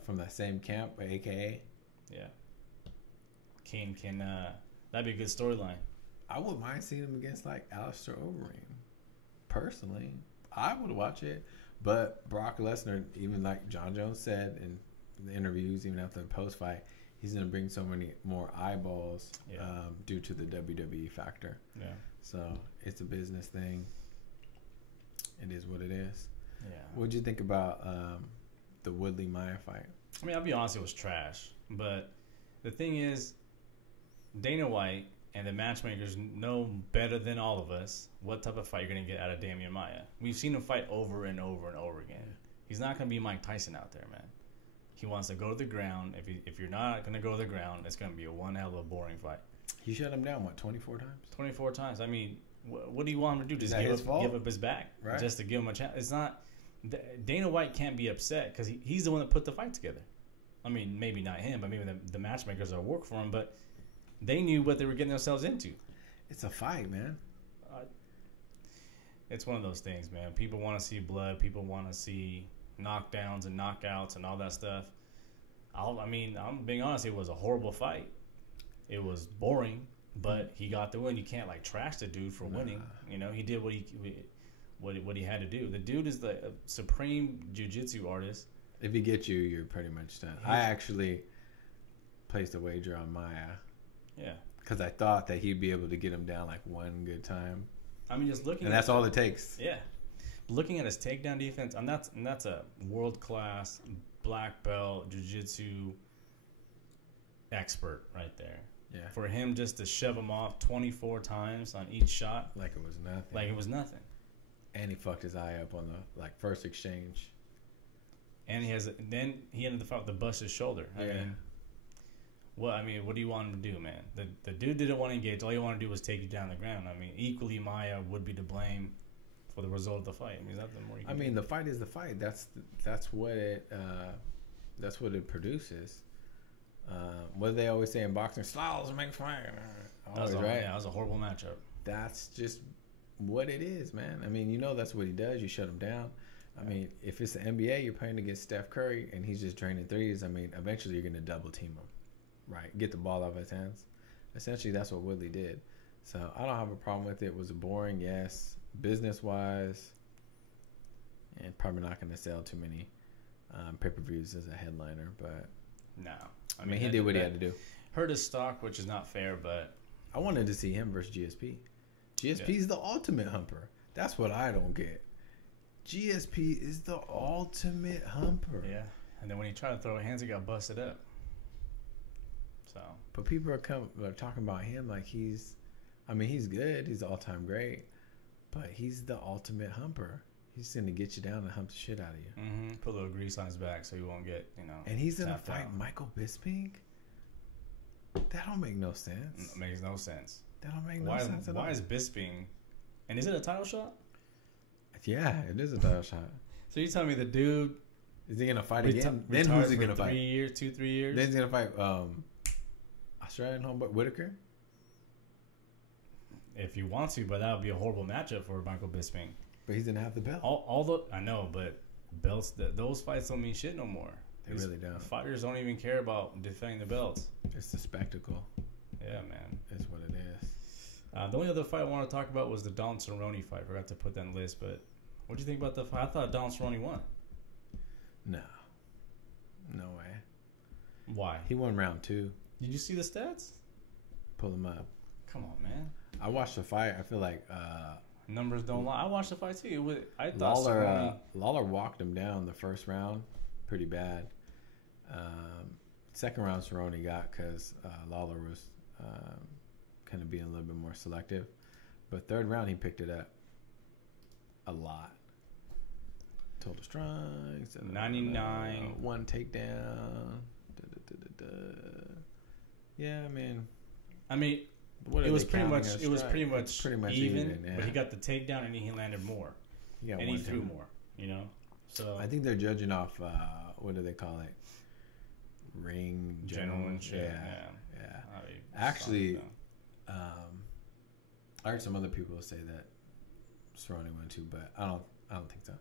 from that same camp, aka. Yeah. Kane can. That'd be a good storyline. I wouldn't mind seeing him against like Alistair Overeem. Personally, I would watch it. But Brock Lesnar, even like John Jones said in the interviews, even after the post fight, he's going to bring so many more eyeballs due to the WWE factor. Yeah. So it's a business thing. It is what it is. Yeah. What'd you think about the Woodley Maya fight? I mean, I'll be honest, it was trash. But the thing is, Dana White and the matchmakers know better than all of us what type of fight you're going to get out of Damian Maia. We've seen him fight over and over and over again. He's not going to be Mike Tyson out there, man. He wants to go to the ground. If you're not going to go to the ground, it's going to be a one hell of a boring fight. He shut him down, what, 24 times? 24 times. I mean, what do you want him to do? Just that his fault? give up his back? Right. Just to give him a chance? It's not... Dana White can't be upset because he's the one that put the fight together. I mean, maybe not him, but maybe the matchmakers that work for him, but they knew what they were getting themselves into. It's a fight, man. It's one of those things, man. People want to see blood. People want to see knockdowns and knockouts and all that stuff. I'm being honest, it was a horrible fight. It was boring, but he got the win. You can't like trash the dude for winning. You know, he did what he had to do. The dude is the supreme jiu-jitsu artist. If he gets you, you're pretty much done. I actually placed a wager on Maya. Yeah. Because I thought that he'd be able to get him down like one good time. I mean, just looking and that's all it takes. Yeah. Looking at his takedown defense, and that's a world-class black belt jiu-jitsu expert right there. Yeah. For him just to shove him off 24 times on each shot. Like it was nothing. Like it was nothing. And he fucked his eye up on the first exchange. And then he ended the fight with the busted shoulder. I mean, what do you want him to do, man? The dude didn't want to engage. All he wanted to do was take you down the ground. I mean, equally Maya would be to blame for the result of the fight. I mean, is that the more you can do? The fight is the fight. That's what it produces. What do they always say in boxing? Styles make fight. Always, right? Yeah, that was a horrible matchup. That's just what it is, man. I mean, that's what he does. You shut him down. I mean, if it's the NBA, you're playing against Steph Curry, and he's just draining threes. I mean, eventually you're going to double team him, right? Get the ball out of his hands. Essentially, that's what Woodley did. So I don't have a problem with it. Was it boring? Yes. Business-wise, and probably not going to sell too many pay-per-views as a headliner, but no. I mean, he did what he had to do. Hurt his stock, which is not fair, but I wanted to see him versus GSP. GSP's the ultimate humper. That's what I don't get. GSP is the ultimate humper. Yeah. And then when he tried to throw hands, he got busted up. So. But people are talking about him like he's good. He's the all-time great. But he's the ultimate humper. He's going to get you down and hump the shit out of you. Mm-hmm. Put a little grease on his back so he won't get, And he's going to fight out. Michael Bisping? That don't make no sense. It makes no sense. That don't make no sense at all. Why is Bisping... And is it a title shot? Yeah, it is a title shot. So you're telling me the dude Is he gonna fight again? Then Retired who's he for gonna fight? 3 years. Then he's gonna fight Australian homeboy Whitaker. If you want to, but that would be a horrible matchup for Michael Bisping. But he's gonna have the belt. Although I know, but belts, those fights don't mean shit no more. They really don't. Fighters don't even care about defending the belts. It's the spectacle. Yeah, man. That's what it is. The only other fight I want to talk about was the Don Cerrone fight. Forgot to put that on the list, but what do you think about the fight? I thought Don Cerrone won. No way. Why? He won round 2. Did you see the stats? Pull him up. Come on, man. I watched the fight. I feel like numbers don't lie. I watched the fight too. I thought Lawler walked him down the first round pretty bad. Second round Cerrone got because Lawler was kind of being a little bit more selective. But third round he picked it up a lot. Total strikes. 99. One takedown. Yeah, I mean, it was pretty much even. Yeah. But he got the takedown and he landed more. And he threw more. You know. So I think they're judging off what do they call it? Ring generalmanship. Yeah. Actually, I heard some other people say that Cerrone won too, but I don't think so.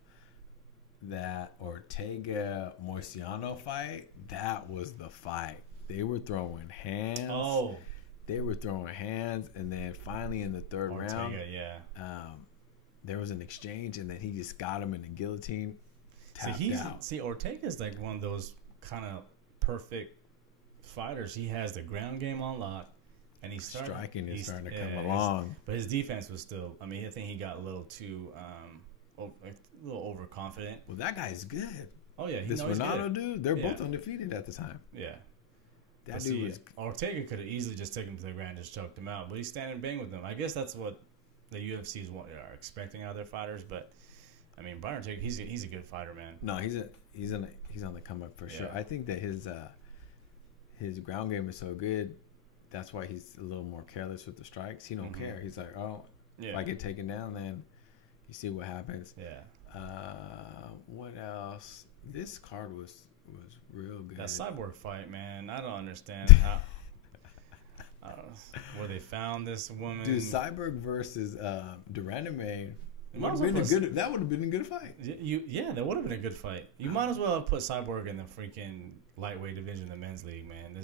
That Ortega Moicano fight, that was the fight. They were throwing hands. Oh. They were throwing hands, and then finally in the third round, there was an exchange, and then he just got him in the guillotine. Ortega's like one of those kind of perfect fighters. He has the ground game on lock, and he's starting to come along. But his defense was still. I mean, I think he got a little too, a little overconfident. Well, that guy's good. Oh yeah, this Ronaldo dude, they're both undefeated at the time. Yeah. That dude was... Ortega could have easily just taken him to the ground and just choked him out, but he's standing bang with them. I guess that's what the UFCs are expecting out of their fighters. But I mean, Brian Ortega, he's a good fighter, man. No, he's on the come up for sure. I think that his ground game is so good. That's why he's a little more careless with the strikes. He don't care. He's like, if I get taken down, then you see what happens. Yeah. What else? This card was real good. That Cyborg fight, man, I don't understand how where they found this woman. Dude, Cyborg versus Durandame. That would have been a good fight. That would have been a good fight. You might as well have put Cyborg in the freaking lightweight division, the men's league, man.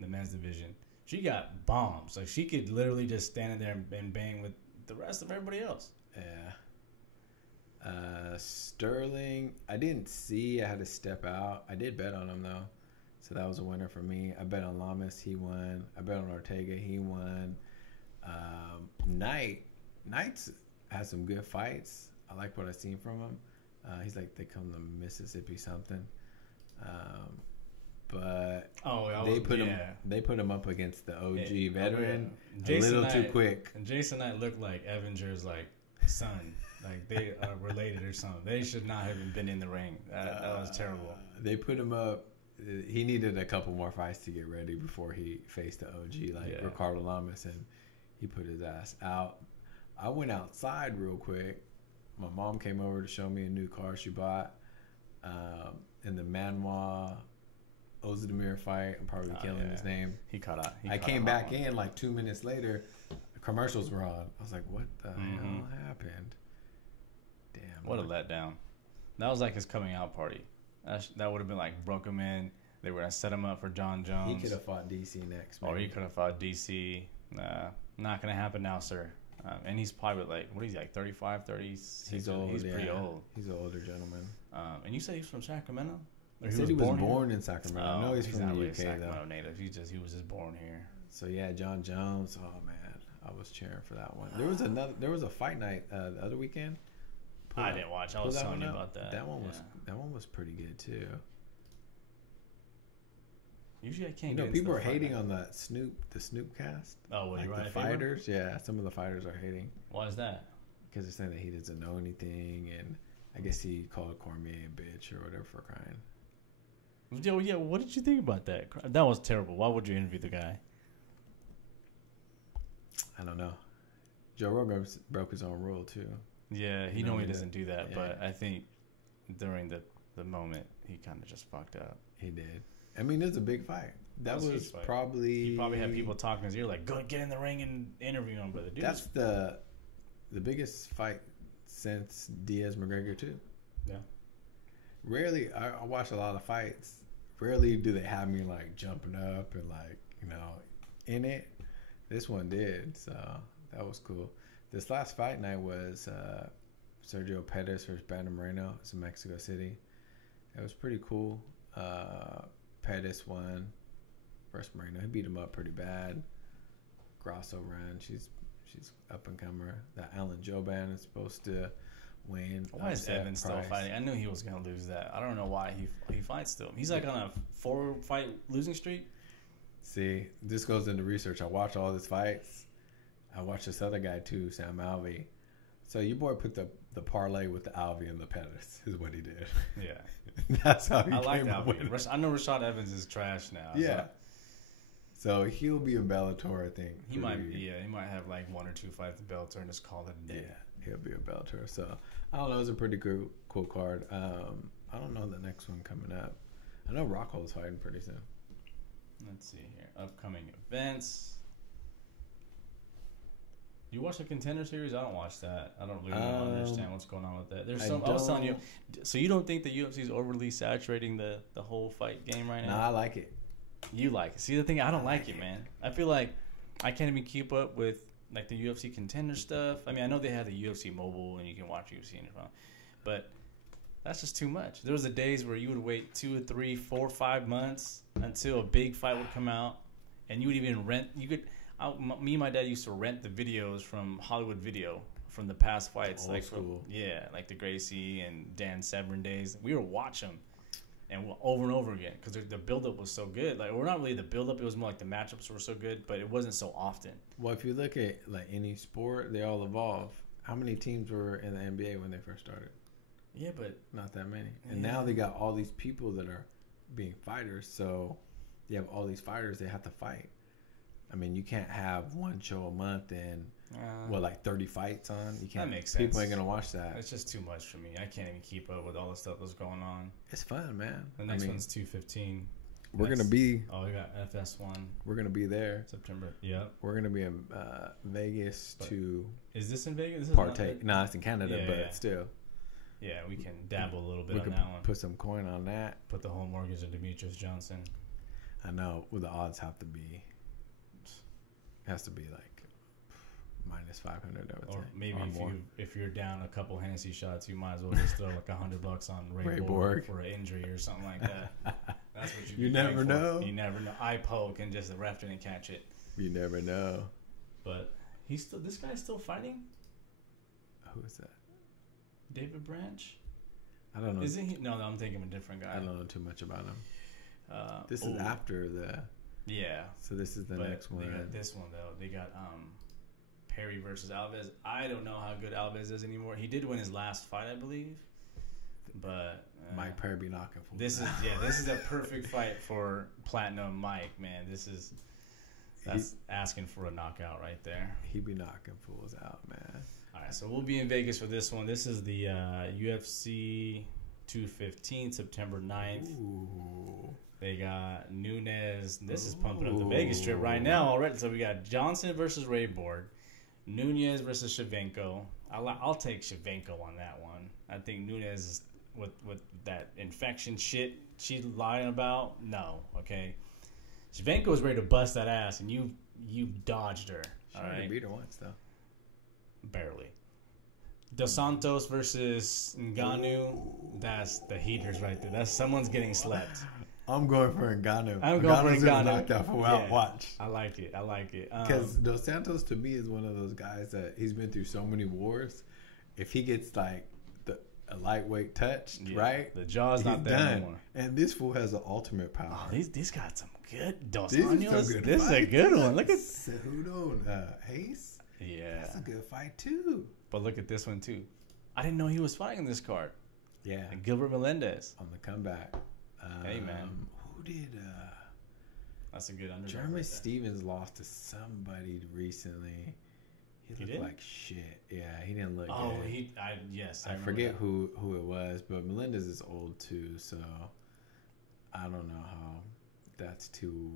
The men's division. She got bombs. Like she could literally just stand in there and bang with the rest of everybody else. Yeah. Sterling, I didn't see. I had to step out. I did bet on him though, so that was a winner for me. I bet on Lamas, he won. I bet on Ortega, he won. Knight's has some good fights. I like what I've seen from him. He's like they come to Mississippi something. But they put him up against the OG veteran a little too quick. And Jason Knight looked like Evanger's like son. Like they are related or something. They should not have been in the ring. That was terrible. They put him up. He needed a couple more fights to get ready before he faced the OG Ricardo Lamas, and he put his ass out. I went outside real quick. My mom came over to show me a new car she bought. In the Manoa Ozdemir fight, I'm probably killing his name. He caught out. I came back in like 2 minutes later. The commercials were on. I was like, "What the hell happened?" Damn. What a letdown. That was like his coming out party. That would have been like broke him in. They were going to set him up for John Jones. He could have fought DC next. Or he could have fought DC. Nah, not going to happen now, sir. And he's probably what is he, like 35, 36? He's old. He's pretty old. He's an older gentleman. And you said he was from Sacramento? He said he was born in Sacramento. I know he's from the UK, Sacramento native. He was just born here. So yeah, John Jones. Oh man, I was cheering for that one. There was a fight night the other weekend. I didn't watch. I was telling you about that. That one was pretty good too. Usually I can't. People are hating on the Snoop cast. Oh, what, like the fighters? Yeah, some of the fighters are hating. Why is that? Because they're saying that he doesn't know anything, and I guess he called Cormier a bitch or whatever for crying. Yo, yeah, what did you think about that? That was terrible. Why would you interview the guy? I don't know. Joe Rogan broke his own rule too. Yeah, he doesn't do that, but I think during the the moment he kind of just fucked up. He did. I mean, it's a big fight. That was probably... He probably had people talking in his ear like, go get in the ring and interview him, brother. Dude, that's the biggest fight since Diaz-McGregor, too. Yeah. Rarely, I watch a lot of fights. Rarely do they have me, like, jumping up and, like, you know, in it. This one did, so that was cool. This last fight night was Sergio Pettis versus Brandon Moreno. It's in Mexico City. It was pretty cool. Pettis won versus Moreno. He beat him up pretty bad. Grasso ran. She's up and comer. That Alan Joban is supposed to win. Why is Evans still fighting? I knew he was gonna lose that. I don't know why he fights still. He's like on a 4-fight losing streak. See, this goes into research. I watch all his fights. I watched this other guy too, Sam Alvey. So your boy put the parlay with the Alvey and the Pettis is what he did. Yeah, that's how he I like came up with it. I know Rashad Evans is trash now. Yeah. So he'll be in Bellator, I think. He might have like 1 or 2 fights in Bellator and just call it a day. Yeah, he'll be in Bellator. So I don't know. It's a pretty cool card. I don't know the next one coming up. I know Rockhold's fighting pretty soon. Let's see here. Upcoming events. You watch the Contender Series? I don't watch that. I don't really understand what's going on with that. I was telling you. So you don't think the UFC is overly saturating the whole fight game right now? No, I like it. You like it. See, the thing, I don't like it, man. I feel like I can't even keep up with like the UFC Contender stuff. I mean, I know they have the UFC mobile and you can watch UFC on your phone, but that's just too much. There was the days where you would wait 2 or 3, 4, 5 months until a big fight would come out, and you would even rent. Me and my dad used to rent the videos from Hollywood Video from the past fights, like the Gracie and Dan Severn days. We would watch them and over and over again because the buildup was so good. Like, we're not really the buildup; it was more like the matchups were so good, but it wasn't so often. Well, if you look at like any sport, they all evolve. How many teams were in the NBA when they first started? Yeah, but not that many. And now they got all these people that are being fighters. So you have all these fighters they have to fight. I mean, you can't have one show a month and like 30 fights on. You can't. That makes sense. People ain't gonna watch that. It's just too much for me. I can't even keep up with all the stuff that's going on. It's fun, man. The next one's 215. We're gonna be. Oh, we got FS1. We're gonna be there September. Yep. We're gonna be in Vegas to. Is this in Vegas? Partake. No, it's in Canada, but still. Yeah, we can dabble a little bit on that one. Put some coin on that. Put the whole mortgage on Demetrius Johnson. I know. Well, the odds have to be. Has to be like minus 500. I would say. Maybe if you're down a couple Hennessy shots, you might as well just throw like $100 on Ray Borg for an injury or something like that. That's what you never know. You never know. I poke and just the ref didn't catch it. You never know. But this guy's still fighting. Who is that? David Branch? I don't know. Isn't he? No, I'm thinking of a different guy. I don't know too much about him. This is after the. Yeah. So this is the next one. They got this one though. They got Perry versus Alves. I don't know how good Alves is anymore. He did win his last fight, I believe. But Mike Perry be knocking fools. This is a perfect fight for Platinum Mike, man. That's asking for a knockout right there. He be knocking fools out, man. All right, so we'll be in Vegas for this one. This is the UFC 215, September 9th. Ooh. They got Nunes. This is pumping up the Vegas Strip right now already. So we got Johnson versus Ray Borg, Nunes versus Shevchenko. I'll take Shevchenko on that one. I think Nunes is with that infection shit she's lying about. No, okay. Shevchenko was ready to bust that ass, and you dodged her. All right, beat her once though. Barely. Dos Santos versus Ngannou. That's the heaters right there. That's someone's getting slept. I'm going for Ngannou. I'm going for Ngannou. Knock that fool out. Watch. I like it. Because Dos Santos to me is one of those guys that he's been through so many wars. If he gets like a lightweight touch, right? The jaw's not there anymore. And this fool has an ultimate power. Oh, these got some good Dos Anjos. This is a good one. Look at Cejudo Hayes. Yeah, that's a good fight too. But look at this one too. I didn't know he was fighting this card. Yeah, and Gilbert Melendez on the comeback. Hey man, who did? That's a good underdog. Jeremy Stevens lost to somebody recently. He looked like shit. Yeah, he didn't look Oh, good. I forget who it was, but Melendez is old too, so I don't know how that's two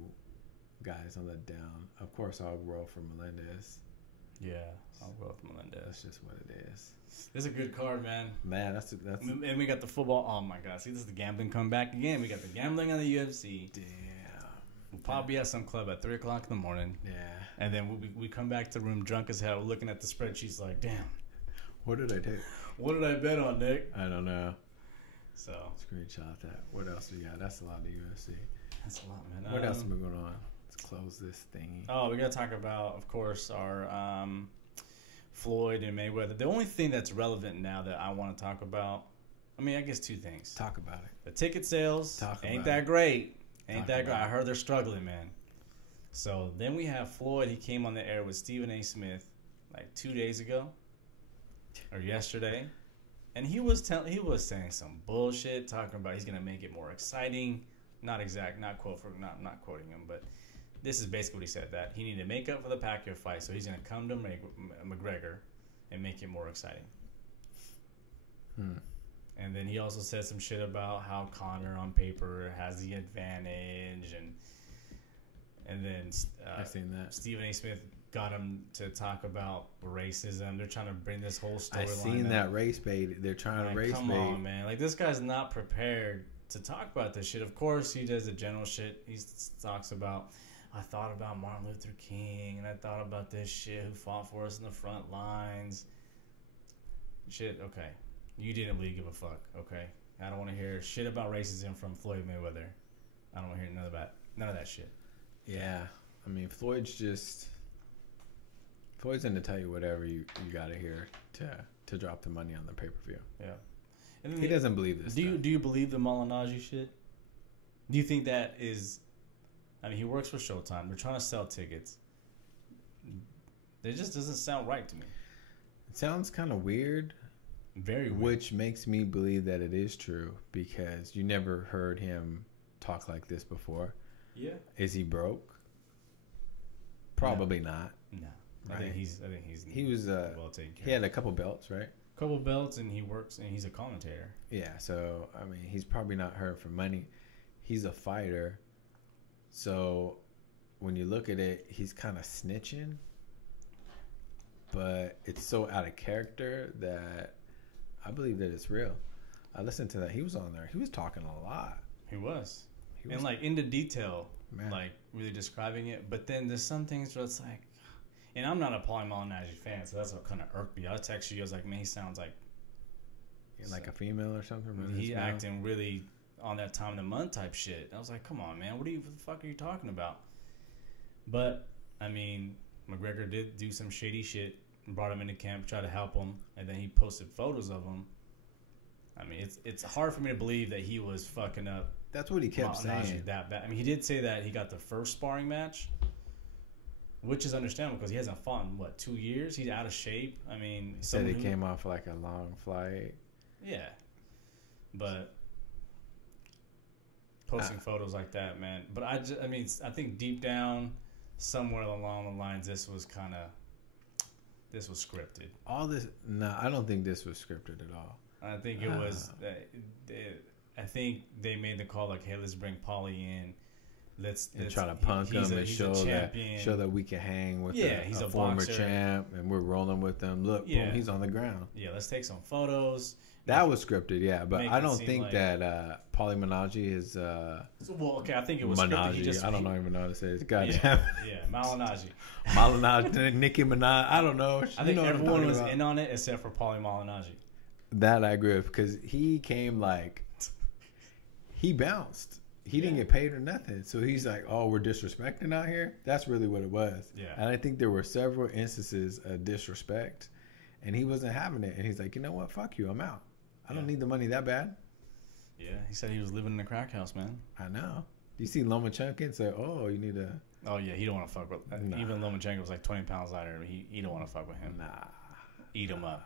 guys on the down. Of course, I'll roll for Melendez. Yeah, I'll go with Melendez. That's just what it is. This is a good card, man. Man, that's. And we got the football. Oh my God! See, this is the gambling come back again. We got the gambling on the UFC. Damn. We'll probably at some club at 3:00 in the morning. Yeah. And then we come back to the room drunk as hell, looking at the spreadsheets like, damn. What did I do? What did I bet on, Nick? I don't know. So screenshot that. What else we got? That's a lot of UFC. That's a lot, man. What else has been going on? Let's close this thingy. Oh, we got to talk about, of course, our Floyd and Mayweather. The only thing that's relevant now that I want to talk about, I mean, I guess two things. Talk about it. The ticket sales ain't that great. Ain't that great. I heard they're struggling, man. So then we have Floyd. He came on the air with Stephen A. Smith like 2 days ago or yesterday, and he was saying some bullshit, talking about he's gonna make it more exciting. Not quoting him, but this is basically what he said, that he needed to make up for the Pacquiao fight, so he's gonna come to McGregor and make it more exciting. And then he also said some shit about how Conor on paper has the advantage, and then I've seen that. Stephen A. Smith got him to talk about racism. They're trying to bring this whole storyline. I've seen that race bait. They're trying to race bait. Come on, man. Like, this guy's not prepared to talk about this shit. Of course, he does the general shit. He talks about, I thought about Martin Luther King, and I thought about this shit, who fought for us in the front lines. Shit, okay. You didn't really give a fuck, okay? I don't want to hear shit about racism from Floyd Mayweather. I don't want to hear none of that shit. Yeah. I mean, Floyd's going to tell you whatever you got to hear to drop the money on the pay-per-view. Yeah. And he doesn't believe this. Do you believe the malignaggi shit? Do you think that is... I mean, he works for Showtime. They're trying to sell tickets. It just doesn't sound right to me. It sounds kind of weird. Very weird. Which makes me believe that it is true, because you never heard him talk like this before. Yeah. Is he broke? Probably not. No. Right? I think he's he was well taken care he had a couple belts, right? Couple belts, and he works, and he's a commentator. Yeah, so I mean, he's probably not hurt for money. He's a fighter. So when you look at it, he's kind of snitching, but it's so out of character that I believe that it's real. I listened to that. He was on there. He was talking a lot. He was and like into detail, man. Like really describing it. But then there's some things where it's like, and I'm not a Paulie Malignaggi fan, so that's what kind of irked me. I texted you. I was like, man, he sounds like a female or something. He acting really on that time of the month type shit. I was like, come on, man, what the fuck are you talking about? But I mean, McGregor did do some shady shit and brought him into camp, tried to help him, and then he posted photos of him. I mean, it's hard for me to believe that he was fucking up. That's what he kept saying. That bad. I mean, he did say that he got the first sparring match, which is understandable because he hasn't fought in 2 years. He's out of shape. I mean, he said he came off like a long flight. Yeah, but posting photos like that, man. But I think deep down, somewhere along the lines, this was scripted. I don't think this was scripted at all. I think it was. I think they made the call like, "Hey, let's bring Paulie in. Let's try to punk him and show that we can hang with he's a former boxer. Champ, and we're rolling with him. Look, boom, he's on the ground. Yeah, let's take some photos." That was scripted, yeah, but I don't think that Paulie Malignaggi is. Well, okay, I think it was Malignaggi. scripted. I don't even know how to say it. Goddamn. Yeah, Malignaggi. Malignaggi, Nicki Minaj. I don't know. I think everyone was in on it except for Paulie Malignaggi. That I agree with, because he came he bounced. He didn't get paid or nothing. So he's like, oh, we're disrespecting out here? That's really what it was. Yeah. And I think there were several instances of disrespect, and he wasn't having it. And he's like, you know what? Fuck you. I'm out. I don't need the money that bad. Yeah. He said he was living in a crack house, man. I know. You see Lomachenko say, oh, you need to... Oh, yeah. He don't want to fuck with... Nah. Even Lomachenko was like 20 pounds lighter. He don't want to fuck with him. Nah. Eat him up.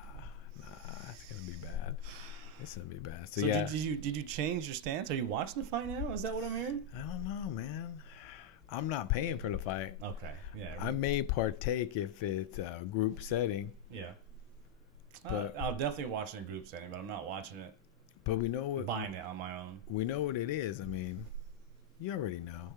Nah. It's going to be bad. It's gonna be bad. So yeah. Did you change your stance? Are you watching the fight now? Is that what I'm hearing? I don't know, man. I'm not paying for the fight. Okay. Yeah. I may partake if it's a group setting. Yeah. But I'll definitely watch it in a group setting, but I'm not watching it. But we know what buying it on my own. We know what it is. I mean, you already know.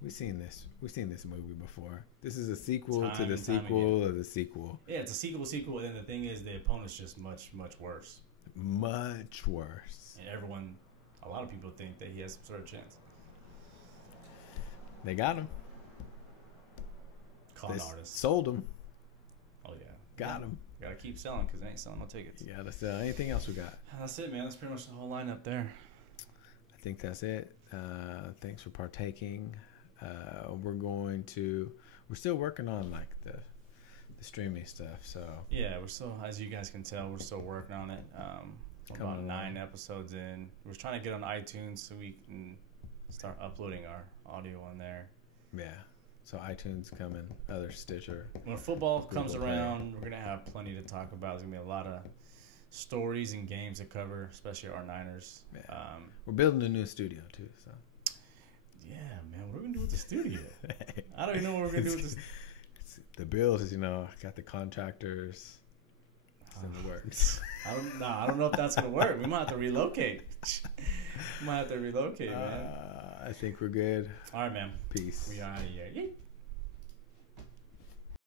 We've seen this movie before. This is a sequel to the sequel of the sequel. Yeah, it's a sequel, and the thing is, the opponent's just much, much worse. Much worse. And a lot of people think that he has some sort of chance. They got him. Con artists. Sold him. Oh, yeah. Got him. Gotta keep selling because they ain't selling no tickets. Yeah, that's anything else we got? That's it, man. That's pretty much the whole lineup there. I think that's it. Thanks for partaking. We're still working on like the streaming stuff. So yeah, we're still, as you guys can tell, we're still working on it. About 9 episodes in. We're trying to get on iTunes so we can start uploading our audio on there. Yeah. So iTunes coming, other Stitcher. When football comes around, we're gonna have plenty to talk about. There's gonna be a lot of stories and games to cover, especially our Niners. Yeah. We're building a new studio too. So. Yeah, man. What are we gonna do with the studio? I don't even know what we're gonna do with this. The bills, got the contractors. It's in the works. I don't know if that's gonna work. We might have to relocate. Man. I think we're good. All right, man. Peace. We are out of here.